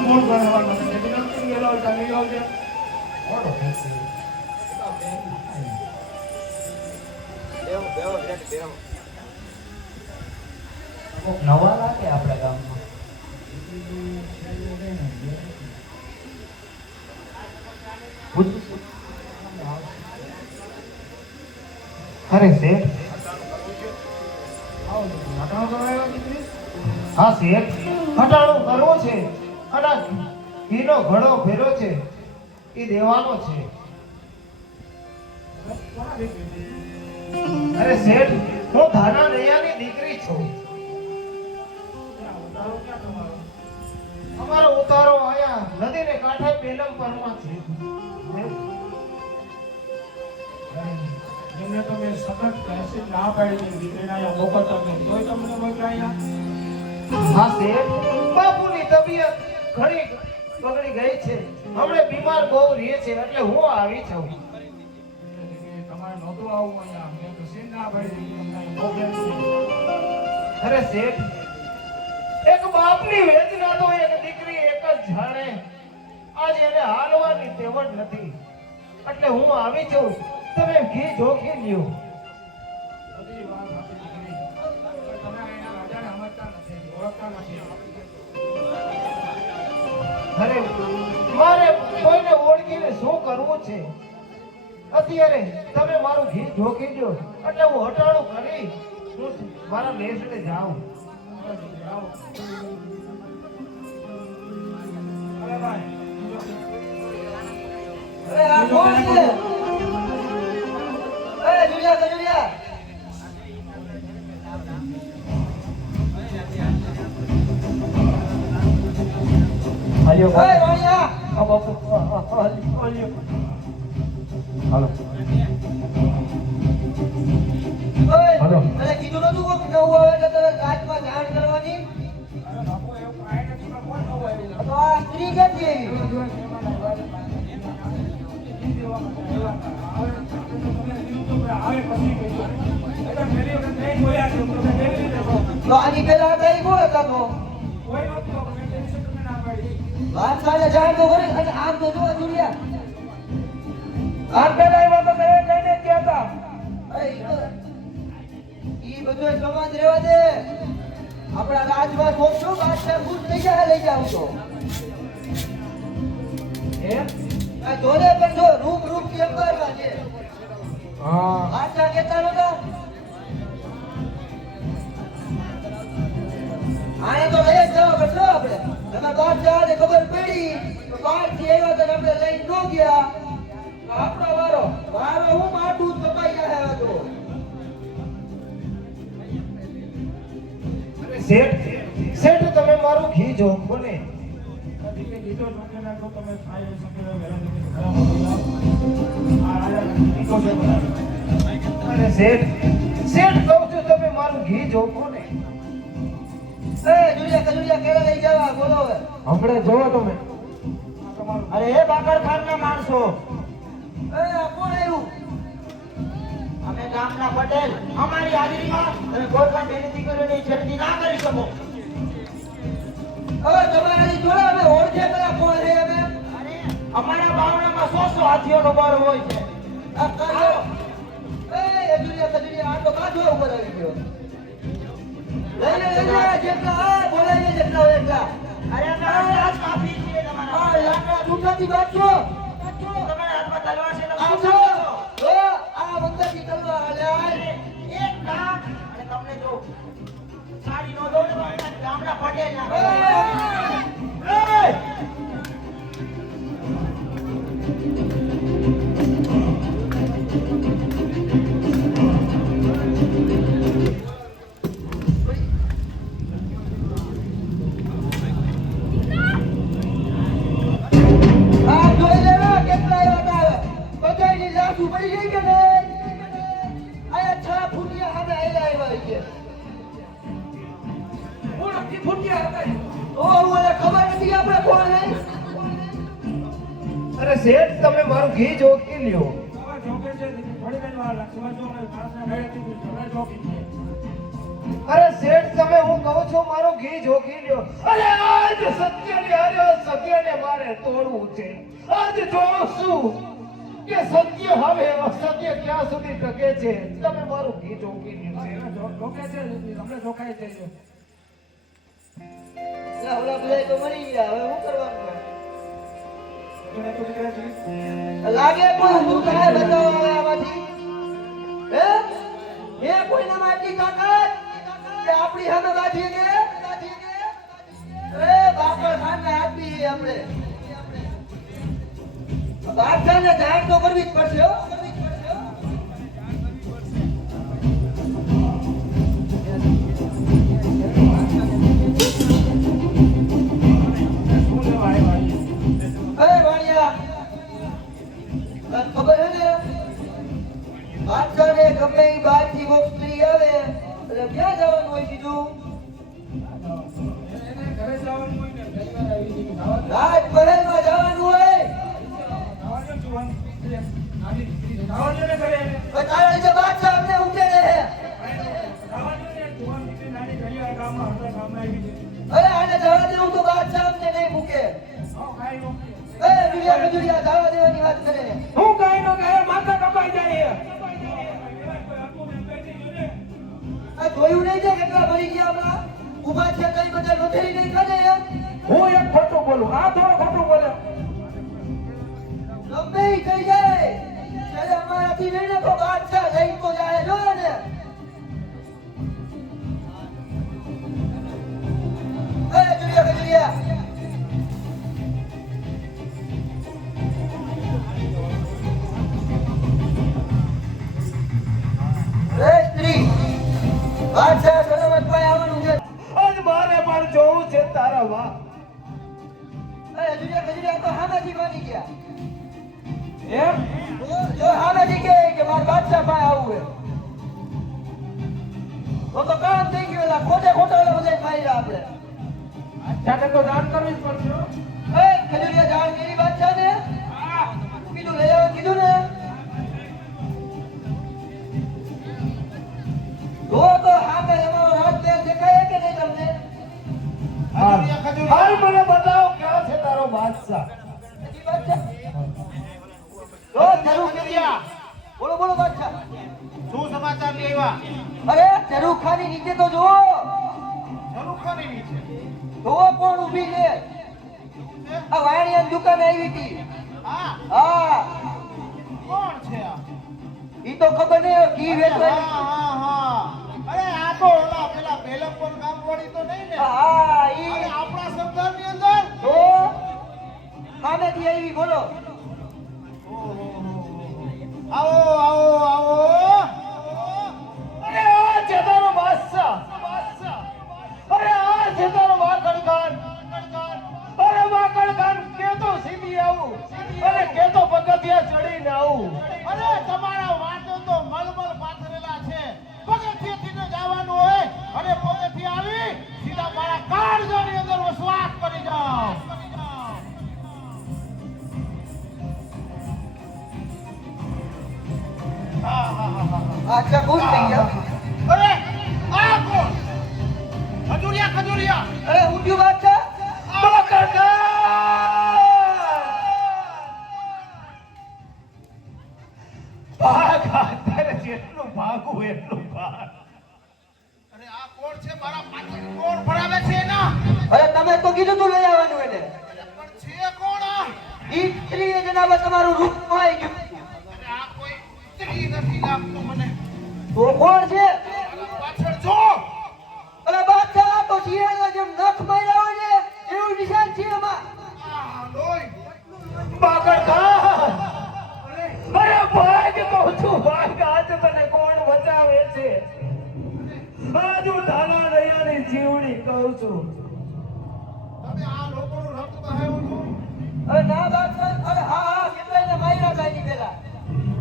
મોડ કરવાનો છે વિનંતી ગયેલો તમે આવજો ઓડો કોક નવા લાગે આપણા ગામમાં. અરે શેઠ હા શેઠ હટાણું કરવો છે અને ઘીનો ઘડો ફેરો છે એ દેવાનો છે. અરે શેઠ હું ધાના નૈયાની દીકરી છું. અમારો ઉતારો આયા નદીને કાંઠે પેલમપરમાં છે. એમને તો મેં સતત કહેશે ના પાડી દીકરીના અહીંયા મોકલતા નહીં તોય તમને મોકલાયા. હા શેઠ બાપુની તબિયત ઘણી બગડી ગઈ છે. હમણે બીમાર બહુ રહે છે એટલે હું આવી છું. તમારે નહોતું આવું અહીંયા મેં તો સીન ના પાડી દીધી તમને મોકલે. અરે શેઠ એક બાપની વેદના તો એક દીકરી એક જ જાણે. આજે એને હાલવાની તેવડ નથી એટલે હું આવી છું. તમે ઘી જોખી લ્યો. બધી વાત આપી દીકરી પણ તમે અહીંયા રાજાને સમજતા નથી ઓળખતા નથી. અરે મારે કોઈને ઓળખીને શું કરવું છે? અત્યારે તમે મારું ઘી જોખી લ્યો એટલે હું હટાણું કરી હું મારા દેશને જાઉં. અરે ભાઈ અરે આ કોણ છે? એ જુલિયા જુલિયા હાલ્યો એ રોણિયા આ બાપુ હાલ્યો. હાલો ઓય હાલો. તને કીધું નતું કોક નવું આવે એટલે તને રાજમાં જાણ કરવાની? અરે બાપુ એવું કાંઈ નથી પણ કોણ નવું આવ્યું? તો આ સ્ત્રી ક્યાંથી આવી? તો આની પહેલા તારી કોણ હતા તો? વાત સાલે જાણ તો કરી અને આમ તો જો જુલિયા આમ પેલા એવા તો મેં લઈને ગયા હતા. ઈ બધું સમાજ રહેવા દે. આપણા રાજમાં મોક્ષો બાદશાહ ખુશ થઈ જાય લઈ જાવ તો. આ જોડે પણ જો રૂપ રૂપ થી અંબારવા છે. બાદશાહ કહેતા નતા આને તો લઈ જ જવા પડશે આપણે. તમે બાદશાહને ખબર પડી તો બહારથી આવ્યા તો આપણે લઈને ન ગયા તો આપણો વારો હું માથું કપાઈ જાય હવે તો. અરે શેઠ શેઠ તમે મારું ઘી જોખો ને. અરે શેઠ શેઠ કહું છું તમે મારું ઘી જોખો ને. એ જુલિયા કેળા લઈ જવા બોલો હવે. હમણાં જોવો તમે. અરે હે બાકર ખાન ના માણસો એ આ કોણ આવ્યું? ગામના પટેલ અમારી હાજરીમાં તમે કોઈ પણ બેનતી કરીને છેડતી ના કરી શકો. હવે તમારી જોડે અમે ઓળખે કયા કોણ છે અમે અમારા બાવણામાં 100 હાથીઓનો બળ હોય છે. આ કર્યો એ અજુરિયા આ તો કાઢો ઉપર આવી ગયો લઈ લે જેટલા આ બોલાય જેટલા હોય એટલા અરે અમારા હાથ કાપી છે તમારા. આ લાકડા ટૂંકાથી બાંધજો તમારા હાથમાં તલવાર છે તો આવજો કાપો. આ વખતથી તલવાર હાલે અરે, એક કામ અને તમને જો સાડી નો દો ને ગામના પટેલ ના આ જોઈ લેવા કેટલા આવ્યા હતા બધાયની લાશ પડી ગઈ કે નહીં આયા 6 ફૂટિયા સામે આવ્યા છે પૂરથી ફૂટ્યા હતા ઓ મને ખબર નથી આપણે કોણ હે અરે શેઠ તમે મારું ઘી જોકી લ્યો. હવે જોકે છે થોડી બેન વાર લાગશે જો માણસને ગયેથી હવે જોકી છે અરે શેઠ તમે હું કહું છું મારું ઘી જોકી લ્યો. અરે આજ સત્યને હાર્યો સત્યને મારે તોડવું છે. આજ જોશું કે સત્ય હવે અસત્ય ક્યાં સુધી ટકે છે. તમે મારું ઘી જોકી લ્યો છે. જોકે છે તમને જોખાઈ જાય લા ઓલા બધા તો મરી ગયા હવે શું કરવાનું લાગે કોઈ હું કરે બતાવો હવે આમાંથી હે એ કોઈના માટી તાકાત કે આપણી સામે બાજી કે એ બાપર ખાનના આદમી આપણે બાદશાહને જાણ તો કરવી જ પડશે હો શું લેવા આવ્યા અરે વાણિયા તને ખબર હે ને બાદશાહને ગમે ઈ બહારથી કોક સ્ત્રી આવે એટલે ક્યાં જવાનું હોય કીધું એને ઘરે જવાનું હોય ને પરિવાર આવી ગઈ ખાવા રાજમહેલમાં જવાનું હોય ખાવા જુવાની નાની દીકરી ખાવા ને ઘરે એને પણ તારા લીધે બાદશાહ અમને ઉકેલે હે ખાવા ને જુવાની દીકરી નાની ઘડિયાળ ગામમાં હતા ગામમાં આવી ગઈ અરે આને જવા દેવું તો બાદશાહ અમને નહીં મૂકે કાઈ નો એ દુનિયા ગજુરિયા જવા દેવાની વાત કરે હું કાઈ નો ગયા માથા કપાઈ જાય આ જોયું નહીં છે કેટલા મરી ગયા હમણાં ઉભા છે કઈ બધા નોંધેલી નહીં કરે હું એક ખોટું બોલું આ થોડો ખોટું બોલે ગમે ઈ થઈ જાય ત્યારે અમારાથી નહીં ને તો બાદશાહ લઈ તો જાય જો ને એ દુનિયા ગજુરિયા એ સ્ત્રી બાદશાહ સલામત ભાઈ આવવાનું છે આજ મારે પણ જોવું છે તારા વાહ. એ દુનિયા ગજુરિયા તો હામેથી માની ગયા એમ જો હામેથી કે મારા બાદશાહ ભાઈ આવું હે તો કામ થઈ ગયું એલા ખોટે ખોટા ઓલા બધા મારી રહ્યા આપણે જાતે તો દાન કરવી જ પડશે હો. એ ખજુરિયા જાણ કરી બાદશાહને કીધું લઈ આવો કીધું ને તો હામે અમારો રાજમહેલ દેખાય કે નહીં તમને હાલ મને બતાવો ક્યાં છે તારો બાદશાહ. હજી બાદશાહ તો જરૂર કરી બોલો બોલો બાદશાહ શું સમાચાર લેવા? અરે ઝરૂખાની નીચે તો જુઓ ઝરૂખાની નીચે જુઓ કોણ ઊભી છે આ વાણિયાની દુકાને આવી હતી હા હા કોણ છે આ? ઈ તો ખબર નહીં કી વેચવાની હા અરે આ તો ઓલા પેલા બેલમપુર ગામવાળી તો નહીં ને? હા અને ઈ આપણા સરદારની અંદર તો સામેથી આવી બોલો આવો આવો આવો અરે આ છે તારો બાદશાહ. અરે આ છે તારો વાકડખાન. અરે વાકડખાન કે તો સીધી આવું અને કે તો પગથિયા ચડીને આવું. અરે તમારા વાટો તો મલમલ પાથરેલા છે પગથિયેથી ને જવાનું હોય અને પગથિયે આવી સીધા મારા કાળજાની અંદર વસવાટ કરી જાઓ. આટલા ખુશ થઈ ગયા. અરે આ કોણ? ખજૂરિયા અરે હું થયું બાદશાહ? ભાગ તારે જેટલું ભાગું એટલું ભાગ. અરે આ કોણ છે? મારા પાછળ કોણ ભરાવે છે એના? અરે તમે તો કીધું તું લઈ આવવાનું એને. પણ છે કોણ આ? ઈ સ્ત્રીએ જનાબ તમારું રૂપ આવી ગયું. અરે આ કોઈ સ્ત્રી નથી લાગતું મને. તો કોણ છે? મારા પાછળ જો. અરે બાદશાહ આ તો શિયાળના જેમ નખ માર્યા હોય ને એવું નિશાન છે એમાં. આ લોહી. અરે ભાગ કહું છું, ભાગ. આજ તને કોણ બચાવે છે? આજ હું ધાના દયાની જીવડી કહું છું. તમે આ લોકોનું રક્ત બહાવ્યું હતું? અરે ના બાદશાહ, અરે હા હા કેટલાયને માર્યા કાઢી પેલા.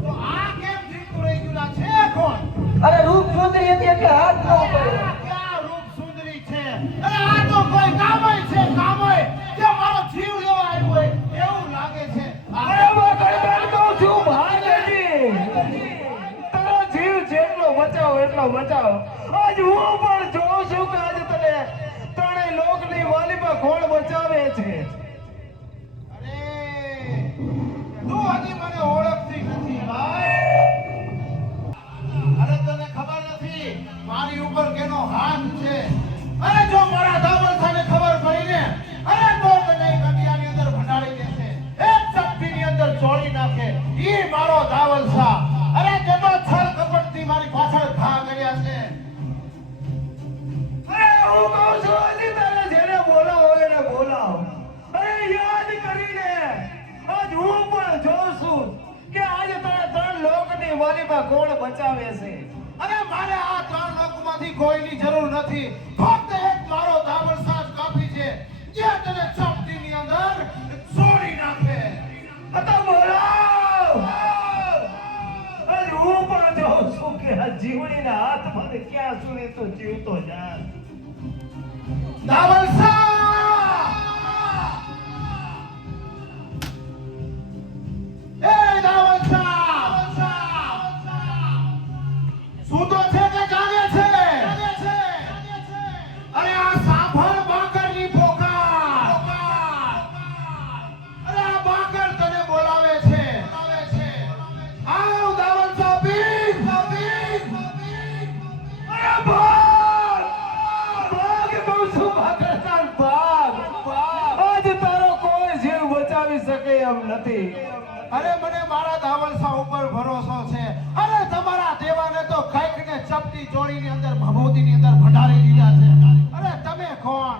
તો આ કેમ જીવતું રહી ગયું? આ છે કોણ? અરે રૂપ સુંદરી હતી એટલે હાથ ન પડ્યો. આ ક્યાં રૂપ સુંદરી છે? અરે આ તો કોઈ કામય છે, કામય. જે મારો જીવ લેવા આવ્યું હોય એવું લાગે છે. અરે વગર કહું છું, ભાગજી. તારો જીવ જેટલો બચાવો એટલો બચાવો. આજ હું પણ જોઉં છું કે આજ તને ત્રણેય લોકની વાલીમાં કોણ બચાવે છે. અરે તું હજી મને ઓળખતી નથી ભાઈ. અરે તને ખબર નથી મારી ઉપર કેનો હાથ છે? અરે જો મારા દાવલસાને ખબર પડી ને, અરે તો તને કન્યાની અંદર ભંડારી દેશે, એક ચપટીની અંદર ચોળી નાખે. ઈ મારો દાવલસા. અરે જેનો છળ કપટથી મારી પાછળ ઘા કર્યા છે. અરે હું કહું છું, હજી તારે જેને બોલાવો એને બોલાવો. અરે યાદ કરીને આજ હું પણ જોઉં છું કે આજે તારે ત્રણ લોકની વાલીમાં કોણ બચાવે છે. અને મારે આ ત્રણ લોકમાંથી કોઈની જરૂર નથી. ફક્ત એક મારો દાવલસા જ કાફી છે, જે તને ચપટીની અંદર છોડી નાખે. હતા બોલાવ. આજ હું પણ જોઉં છું કે આ જીવડીના હાથમાંથી ક્યાં સુધી તો જીવતો જાય. દાવલસા! એ દાવલસા! સૂતો છે કે જાગે છે? અરે આ સાંભળ બાકરની પોકાર. અરે આ બાકર તને બોલાવે છે. આવ દાવલસા બીન. અરે ભાગ! ભાગ કહું છું, ભાગરદાર ભાગ! આજ તારો કોઈ જીવ બચાવી શકે એમ નથી. અરે મને મારા દાવલસા ઉપર ભરોસો છે. અરે તમારા દેવાને તો કંઈક ને ચપટી ચોળીની અંદર ભભૂતિની અંદર ભંડારી દીધા છે. અરે તમે કોણ?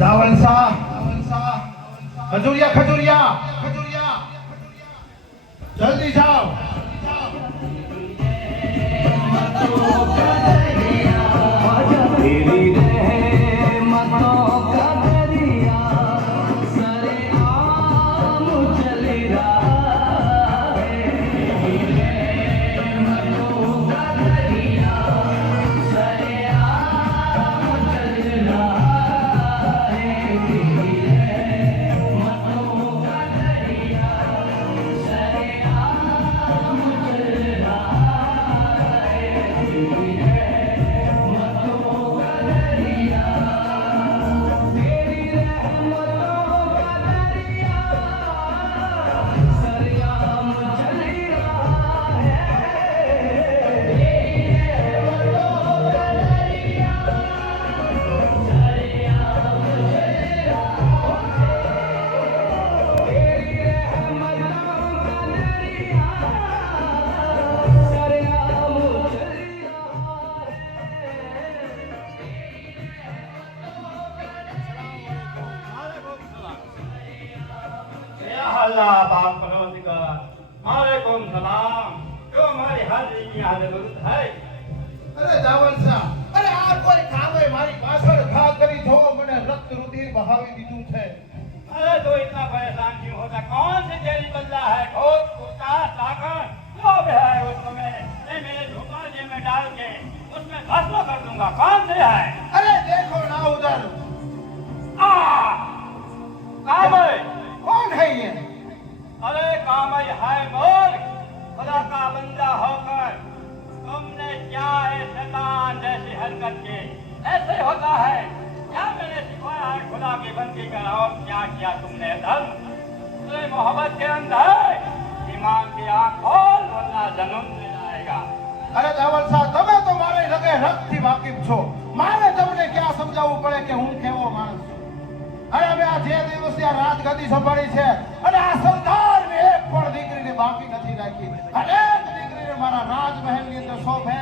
દાવલસા, ખજૂરિયા, જલ્દી જાઓ. અલ્લાહ પાક પરવરદિગાર વાલેકુમ સલામ. જો મારી હાજરીની હાજર થાય. અરે દાવલસા, અરે આ કોઈ કામે મારી પાછળ ઘા કરી જોવો, મને રક્ત રુધિર બહાવી દીધું છે. अरे तो इतना परेशान क्यों होता? कौन सी तेरी बदला है? ठोक कुत्ता साकर जो भी है उसको मैं मेरे झोंपड़े में डाल के उसमें भस्म कर दूंगा. कौन कौन है? अरे देखो ना उधर, कामय। कौन है ये? अरे कामय है मोर, खुदा का बंदा होकर तुमने क्या है शैतान जैसी हरकत की? ऐसे होता है क्या? मैंने सिखाया है खुदा की बंदी का, और क्या किया तुमने? धर्म तुम्हें मोहब्बत के अंदर ईमान की आंख खोल, वरना जन्म ले जाएगा। अरे दावल साहब, તમે તો મારે લગે રક્તથી વાકેફ છો. મારે તમને ક્યાં સમજાવવું પડે કે હું કેવો માણસ છું? અરે અમે આ જે દિવસે આ રાજગાદી સંભાળી છે અને આ સરદારને એક પણ દીકરીને બાકી નથી રાખી. અનેક દીકરીને મારા રાજમહેલની અંદર શોભે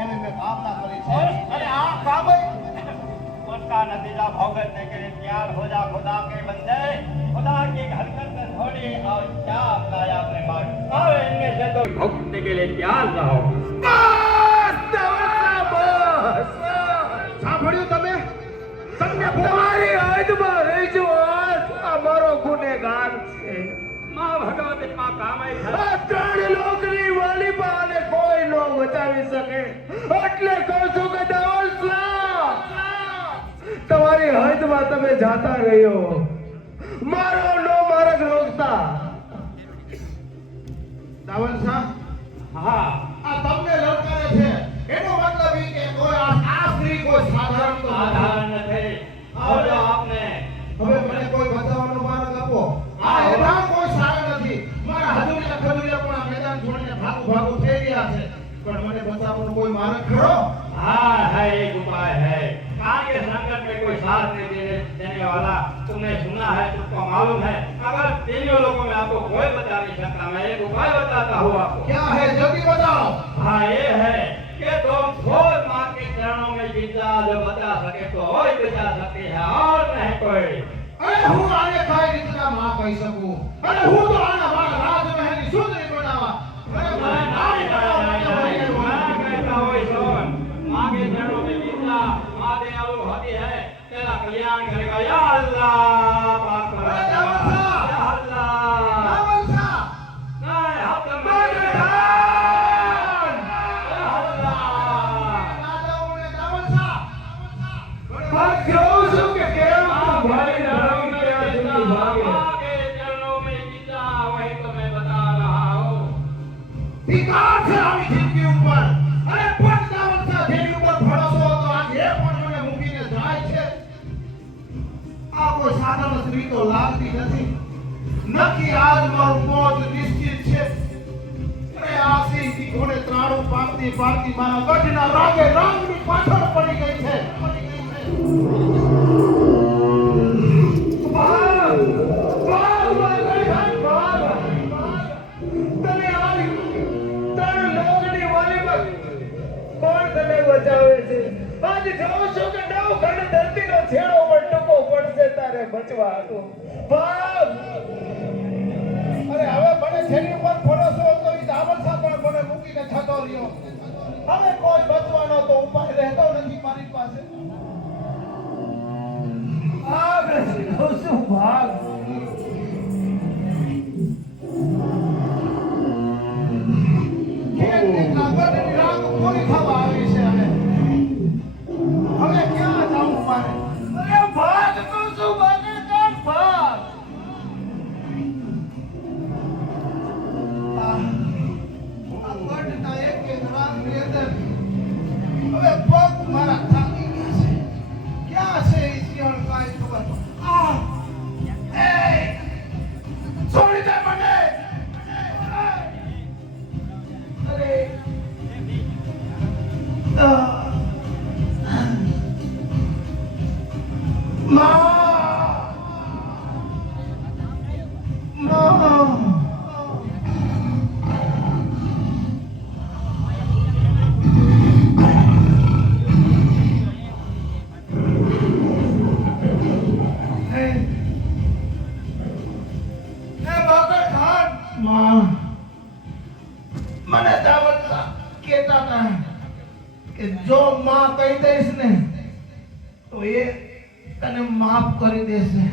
એવી મેં કામના કરી છે. અને આ કામ उसका नतीजा भुगतने के लिए तैयार हो जा खुदा के बंदे। खुदा की हरकत में थोड़ी और क्या अपनाया अपने पास, और इनमें से तो भुगतने के लिए तैयार रहो। બસ દાવલ સાહેબ, બસ. સાંભળ્યું તમે? તમને તમારી હદમાં રહેજો. આ મારો ગુનેગાર છે. माँ भगवती माँ कामय है। આ ત્રણ લોકની વાલીબાને કોઈ ન બચાવી શકે. એટલે કહું છું કે દાવલ સાહેબ, તમારી હદમાં તમે જાતા રહ્યો. મારો નો માર્ગ રોકતા. દાવલ સાહેબ, हाँ, આ તમને લલકારે છે એનો મતલબ ઈ કે કોઈ આ સ્ત્રી કોઈ સાધારણ તો નથી. साधारण थे और जो आपने હવે મને કોઈ બચાવવાનો માર્ગ આપો. આ એના કોઈ સારા નથી. મારા હજુરિયા ખજુરિયા પણ આ મેદાન છોડીને ભાગું થઈ ગયા છે. પણ મને બચાવવાનો કોઈ માર્ગ ખરો? हाँ है, एक उपाय है। आगे संकट में कोई साथ नहीं देने वाला तुमने सुना है, तुमको मालूम है। अगर तीनों लोगों में आपको कोई बता नहीं सकता, मैं एक उपाय बताता हूँ आपको। क्या है? जल्दी बताओ. हाँ, ये है कि तुम खुद माँ के चरणों में विद्या जो बता सके तो और बता सकती है, और नहीं कोई। અરે હું આને કઈ રીતના માં કહી શકું? અરે હું તો આના મારા રાજમહેલની સુંદરી બનાવવા. અરે મને નારી બનાવવા માટે मैं વળગેલું. कहता हूँ सुन, माँ के चरणों में विद्या माँ दयालु होती है, तेरा कल्याण करेगा। या अल्लाह पाक अरे दावल साहब! या अल्लाह દાવલ સાહેબ, नहीं हाथ में ભગવાન! या अल्लाह ના જાઉં ને દાવલ સાહેબ. પણ કહું છું કે કેમ તું ભાઈ ધર્મ ત્યાં સુધી ભાગે? माँ के चरणों में विद्या वही तो मैं बता रहा हूँ। ધિક્કાર છે આવી જિંદગી ઉપર. અરે પણ દાવલ સાહેબ, જેની ઉપર ભરોસો હતો આજ એ પણ મને મૂકીને જાય છે. આ કોઈ સાધારણ સ્ત્રી તો લાગતી નથી. નક્કી આજ મારું મોત નિશ્ચિત છે. અરે આ સિંહની ઘોડે ત્રાણું પાડતી પાડતી મારા ગઢના રાગે રાગની પાછળ પડી ગઈ છે. ભાગ! ભાગ મારા ગઢ, ભાગ! તને આજ ત્રણ લોકની વાલીમાં કોણ તને બચાવે છે? આજ જોઉં છું કે નવ ખંડ ધરતીનો છેડો પણ ટૂંકો પડશે તારે બચવા હતું. ભાગ! અરે હવે મને જેની ઉપર ભરોસો હતો એ દાવલ સાહેબ પણ મને મૂકીને જતો રહ્યો. હવે કોઈ બચવાનો તો ઉપાય રહેતો નથી મારી પાસે. ભાગ કહું છું ભાગ. ખેતની ગઢની રાગ પૂરી થવા આવી છે. હવે ક્યાં જાઉં મારે? અરે ભાગ કહું છું ભાગે કાઢ ભાગ. આ ગઢના એક એક રાગની અંદર હવે પગ મારા થાકી ગયા છે. ક્યાં છે એ શિયાળ કાંઈ ખબર. એ! છોડી દે મને! અરે! મને દાવત કહેતા હતા કે જો માં કહી દઈશ ને તો એ તને માફ કરી દેશે.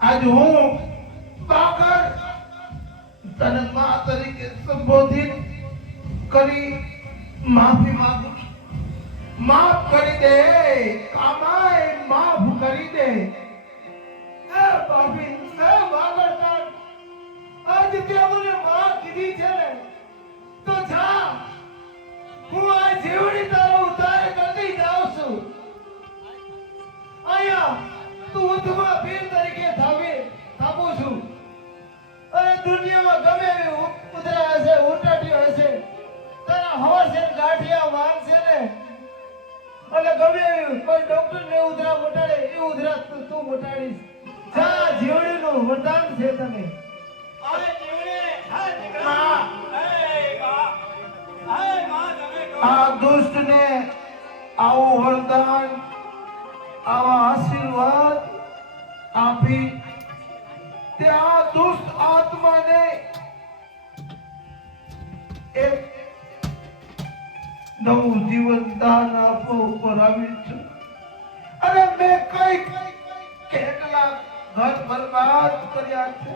આજ હું બાકર તને માં તરીકે સંબોધિત કરી માફી માંગુ છું. માફ કરી દે કામાય, માફ કરી દે. એ બાપી એ વાગડતાન આજ તે મને માં કીધી છે ને તો જા હું આ જીવડી તારો ઉતાર કરતી જાઉં છું. અહીંયા તું ઉધમાં પીર તરીકે થાપું છું. અને દુનિયામાં ગમે એવી ઉધરા હશે, ઉટાટીઓ હશે, તારા હવા છે ને ગાંઠિયા વાન છે ને, અને ગમે એવી કોઈ ડોક્ટર ને ઉધરા મટાડે એ ઉધરા તું મટાડીશ. જા જીવડીનું વરદાન છે તને. અરે જીવડે, હા દીકરા, માં તમે કહો. આ દુષ્ટને આવું વરદાન, આવા આશીર્વાદ આપી તે આ દુષ્ટ આત્માને એક નવું જીવન દાન આપવા ઉપર આવી છું. અને મેં કેટલા ઘર બરબાદ કર્યા છે,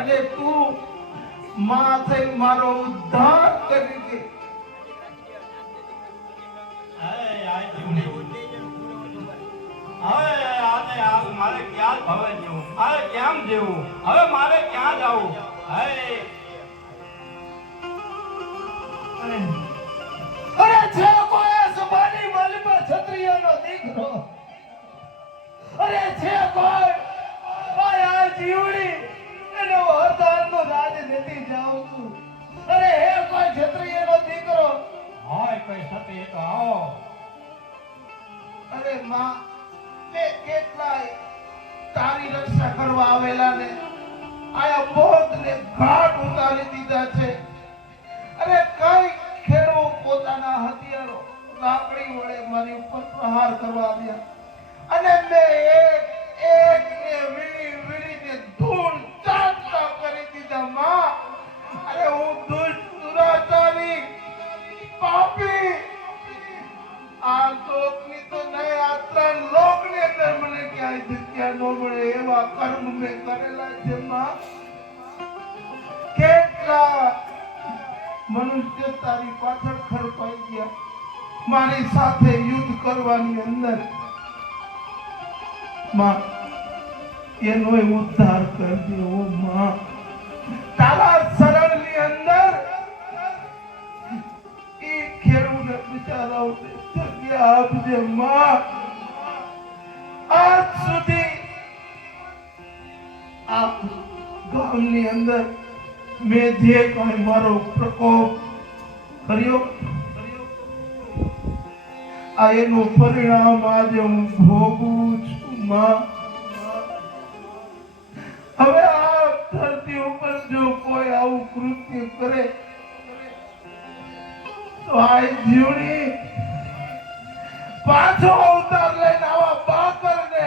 અને તું માં થઈ મારો ઉદ્ધાર કરી દે. મારે ક્યાં ભવે જવું, મારે કેમ જવું, હવે મારે ક્યાં જવું? અરે છે કોઈ સભાની માલી પર ક્ષત્રિયનો દીકરો, અરે છે કોઈ આ જીવડી એનો વરદાનનો રાજ દેતી જાઉં છું. અરે હે કોઈ ક્ષત્રિયનો દીકરો હોય કોઈ સતી તો આવો. અરે માં, મેં કેટલાય તારી રક્ષા કરવા આવેલા ને આયા બોધ ને ઘાટ ઉતારી દીધા છે. અરે કઈ ખેડો પોતાના હથિયારો લાકડી વડે મારી ઉપર પ્રહાર કરવા દયા, અને મેં એક ને વીણીને ધૂળ ચાટતા કરી દીધા. માં, અરે હું દુષ્ટ દુરાચારી પાપી, આ લોકની તો નહીં, આ ત્રણ લોકની અંદર મને ક્યાંય જગ્યા ન મળે એવા કર્મ મેં કરેલા છે. માં, કેટલા મનુષ્ય તારી પાછળ ખરપાઈ ગયા મારી સાથે યુદ્ધ કરવાની અંદર. માં, એનો ઉદ્ધાર કરજે. ઓ માં, તારા શરણની અંદર ઈ ખેડૂને બિચારાઓને જગ્યા આપજે. માં, આજ સુધી આ ગામની અંદર મેં જે કઈ મારો પ્રકોપ કર્યો, આ એનું પરિણામ આજે હું ભોગવું છું. માં, હવે આ ધરતી ઉપર જો કોઈ આવું કૃત્ય કરે તો આ જીવડી પાછો અવતાર લઈને આવા બાકરને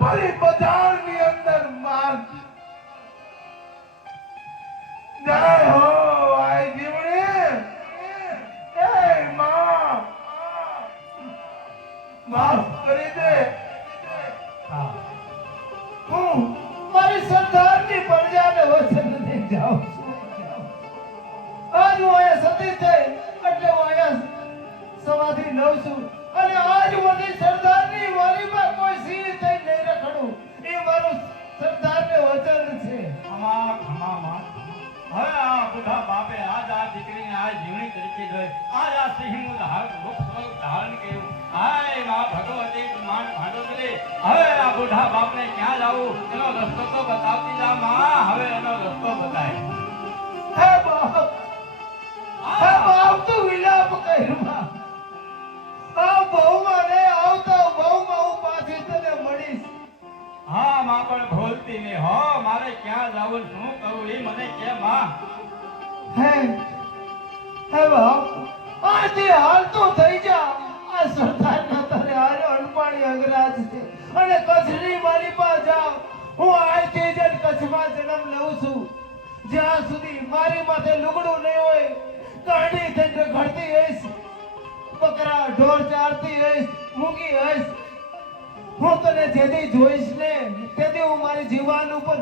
ફરી બજારની અંદર માર. જય હો આ જીવડી. એ માં, માફ કરી દે. હું મારી સરદારની પ્રજાને વચન દઈ જાઉં છું. આજ હું અહીંયા સતી થઈ એટલે હું અહીંયા સમાધિ લઉં છું. અને આજ મને સરદારની વાલીમાં કોઈ સિંહ થઈ નહીં રખડું, એ મારું સરદારને વચન છે. હવે આ બુઢા બાપે આજ આ દીકરીને આ જીવણી તરીકે જોઈ, આજ આ સિંહનું ધારણ કર્યું. હાય માં ભગવતી બ્રહ્માંડ ભાંડોદરી, હવે આ બુઢા બાપને ક્યાં જાવું, એનો રસ્તો તો બતાવતી જા માં. હવે એનો રસ્તો બતાય. હે બાપ તું વિલાપ કર્યું. આ બહુમાં ને આવતા બહુમાં હું પાછી તને મળીશ. હા માં, પણ ભૂલતી નહીં હો. મારે ક્યાં જાવું, શું કરવું એ મને કે માં. હે બાપ, આજે હાલ તો થઈ જા. આ સરદારના તારે હારે અણપાણી અંગરાજ છે, અને કચ્છની મારી પાસે જાવ. હું આજથી જ કચ્છમાં જન્મ લઉં છું. જ્યાં સુધી મારી માથે લુગડું નહીં હોય, કાઢી થઈને ઘડતી હઈશ, બકરા ઢોર ચારતી હઈશ, મૂંગી હઈશ. હું તને જેથી જોઈશ ને તેથી હું મારી જીવાન ઉપર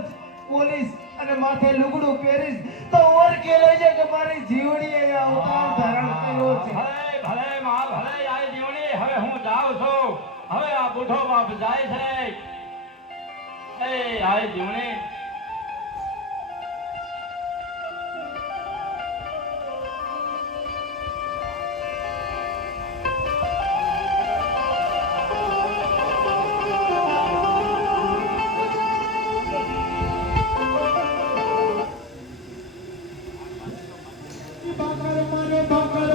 પોલીસ અને માથે લુગડું પહેરીશ તો ઓળખી લેજે કે મારી જીવડીએ અવતાર ધારણ કર્યો છે. માં ભલે આય જીવણી હવે હું જાઉં છું હવે આ બુઢો બાપ જાય છે એ આય જીવણી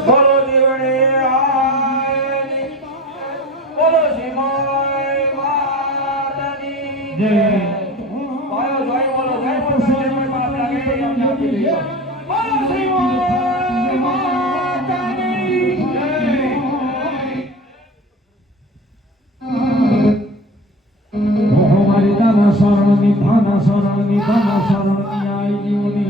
બોલો જીવણી આય બોલો સિમાય માતાની જય ભાઈઓ જય બોલો જય પરમેશ્વર માતા કે અમને આપી દે બોલો સિમાય માતાની જય હમારી દાના શરણની ભાના શરણની દાના શરણની આઈ જીવની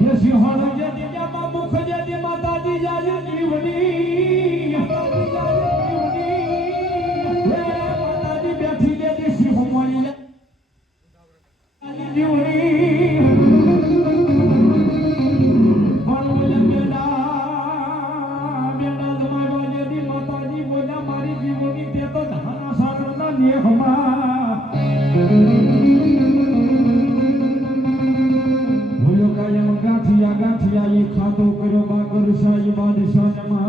ये सिंहण जे दिया मुख जे दे माताजी जाय जीवनी माताजी बैठी ले दे सिंह मरी जीवनी बोले बेटा बेटा जमाई बाजे दी माताजी बोला मारी जीवनी ते तो धाना सारना नेहमा गाठिया गाठिया ये खातो करो बागर साई बादशाह जमा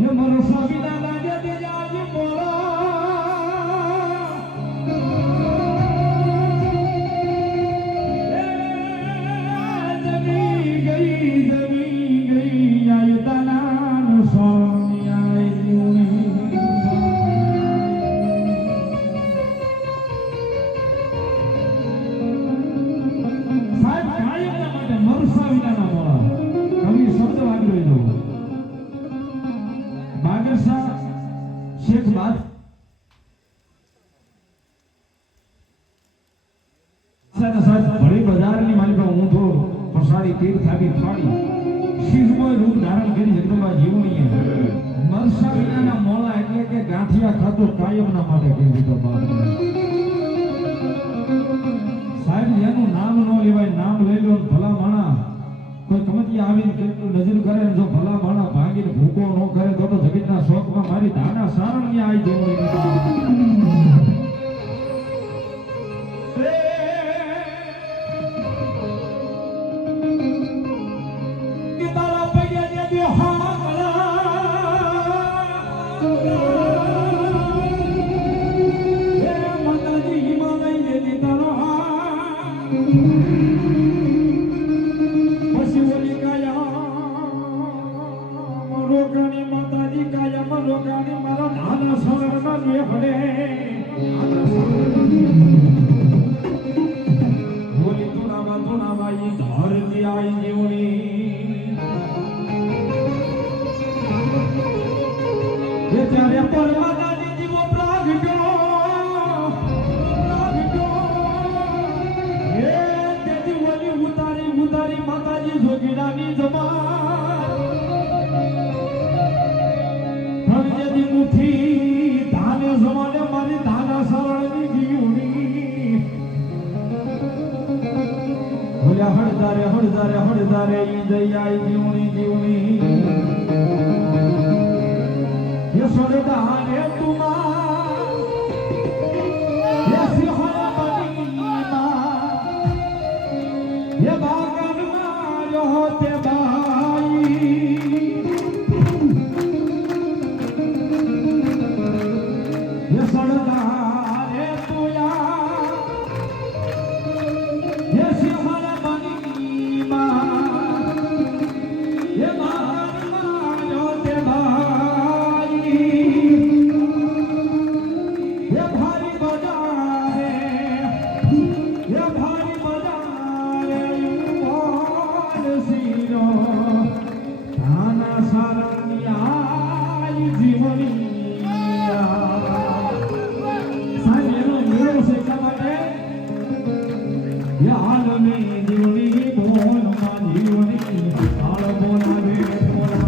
ये मरो साबिना लागे दे जाज मोरा जमी गई आय दाना स्वामी आय शेख बात साथ बड़ी बाजार ની માલિકા હું તો પ્રસારી તીર થાકી ફાડી શિવમય રૂપ ધારણ કરી જગદંબા જીવણીએ મરસા વિનાના મોળા એટલે કે ગાંઠિયા ખાતો કાયમના માટે કહી દીધો બાપ સાહેબ એનું નામ ન લેવાય નામ લઈ લો ભલા માણા કોઈ કમતી આવીને કેટલું નજર કરે જો ભલા માણા ભાગીને ભૂકો ન કરે તો જગતના શોકમાં મારી ધાના સારણની આઈ જેવી રોગાની માતાજી કાયમ રોગાની મારા નાના શરણમાં ને ભલે બોલી તુનાવા ઈ ધરતી આઈ જીવણી એ ત્યારે પર માતાજી જીવો પ્રાગટ્યો એ તેથી ઓલી ઉતારી માતાજી જોગીડાની જમા મુઠી ધાને જમાને મારી ધાના સરળની જીવણી ભોલા હળદારે ઈ જઈ આઈ જીવણી યશોદાને તુમા યસી હળબની યે બાગન માયો તે બાઈ સળદારે તુયા ये सिंहल बनी मां ये मां ते भाई ये भारी बजारे बोल सीरो थाना सारनिया जीवनिया में जीवनी बोल जीवनी बोला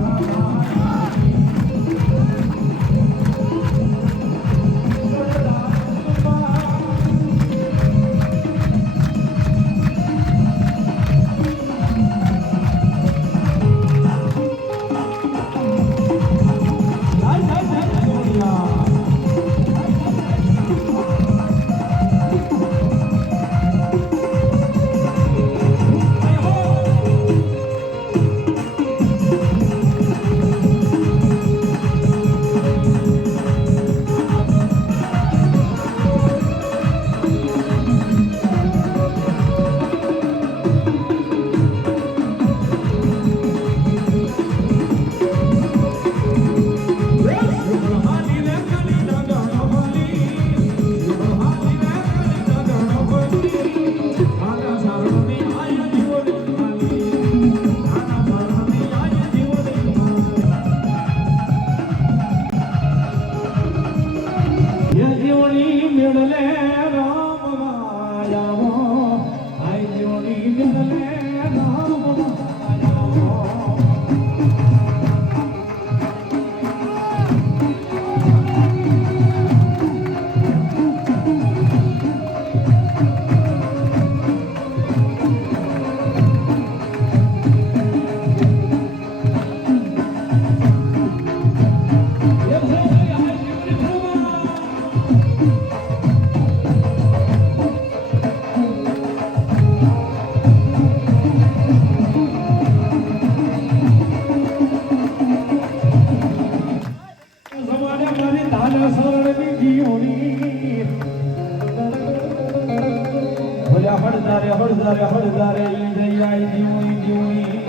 હળદારે હળદારે હળદારે જઈ જીવણી જીવણી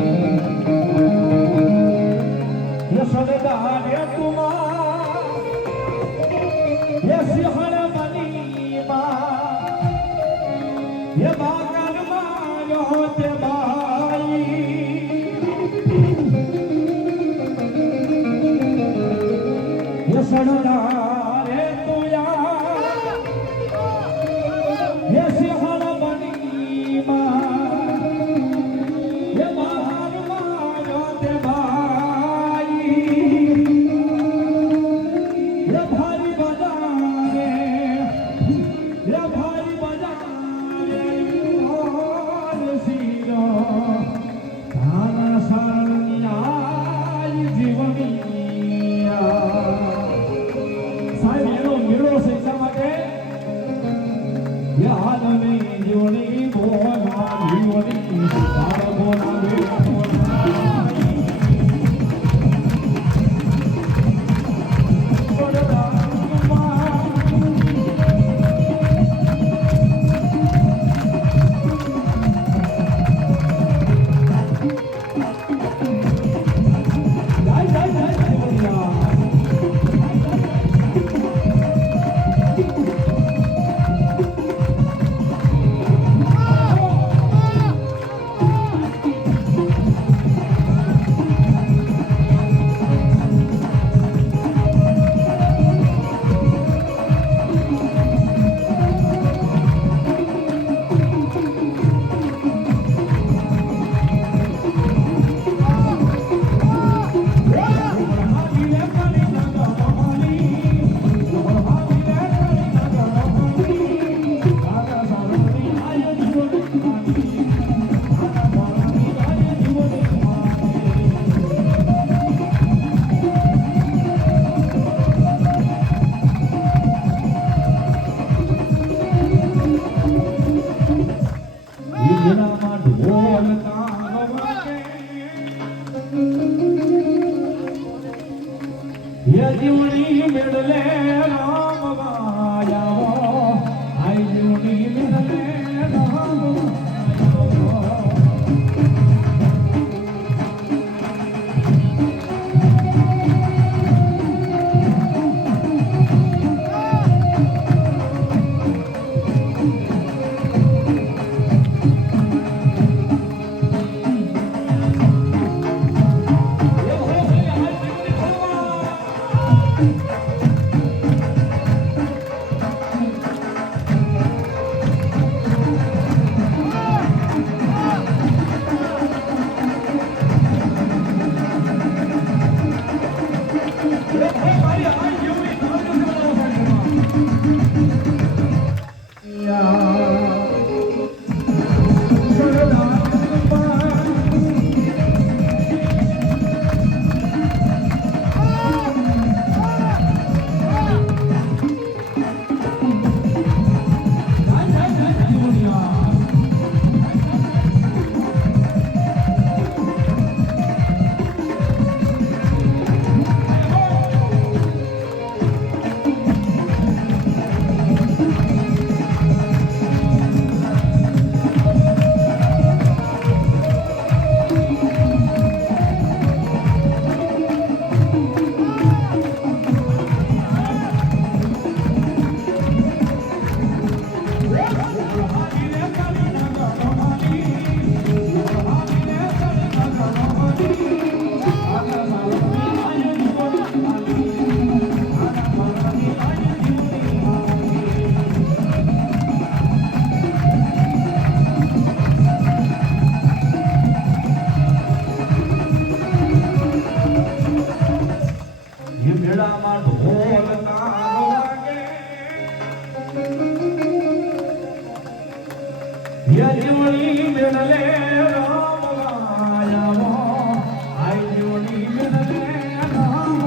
ये सदारे तुमार ये सिहर मनी मां ये बागन मारो ते भाई ये सदारे तुया ये सिहर मनी मां ये बागन मारो ते भाई ये भारी बजारे और सीरो धाना सारनिया जीवनिया साहेब એનો મેળો છે શા માટે યાદ નહીં જીવની બોલા જીવની તારા બોલા જીવણી મેળલે રામ વાયા આઈ જીવણી મેળલે રામ જીવણી મેળલે રામ વાયા આઈ જીવણી મેળલે રામ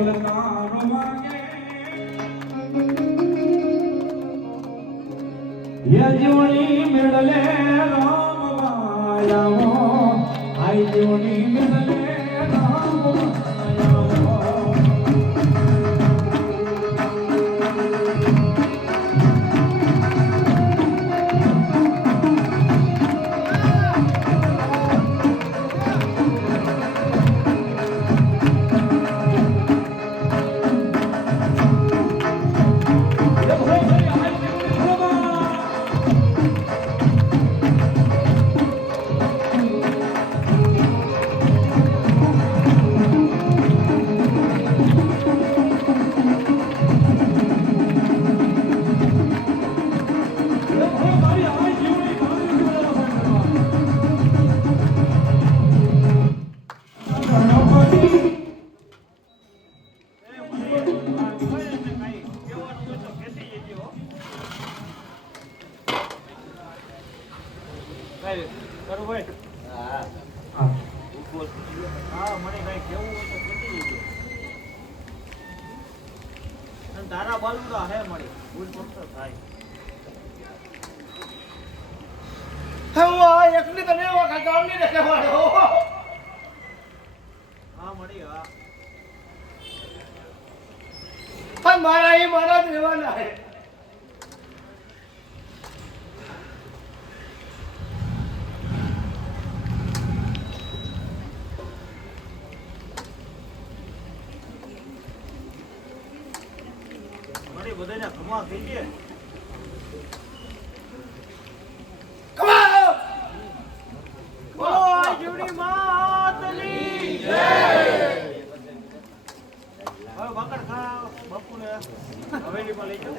ઢોલના વાગે યજોની મેળલે રામ વાયાવો આઈ જોની મેળલે રામ વાયાવો તારા બોલું તો હે મળી ભૂલ તો થાય હું આ એકલી તને એવો કામ નહીં દેખે વાળો હા મળી હા મારા એ મારા જ રહેવાના હે મળી બધાને ખમા થઈ ગયે જીવડી માતની જય હવે બકર ખા બાપુને હવેલીમાં લઈ જાઓ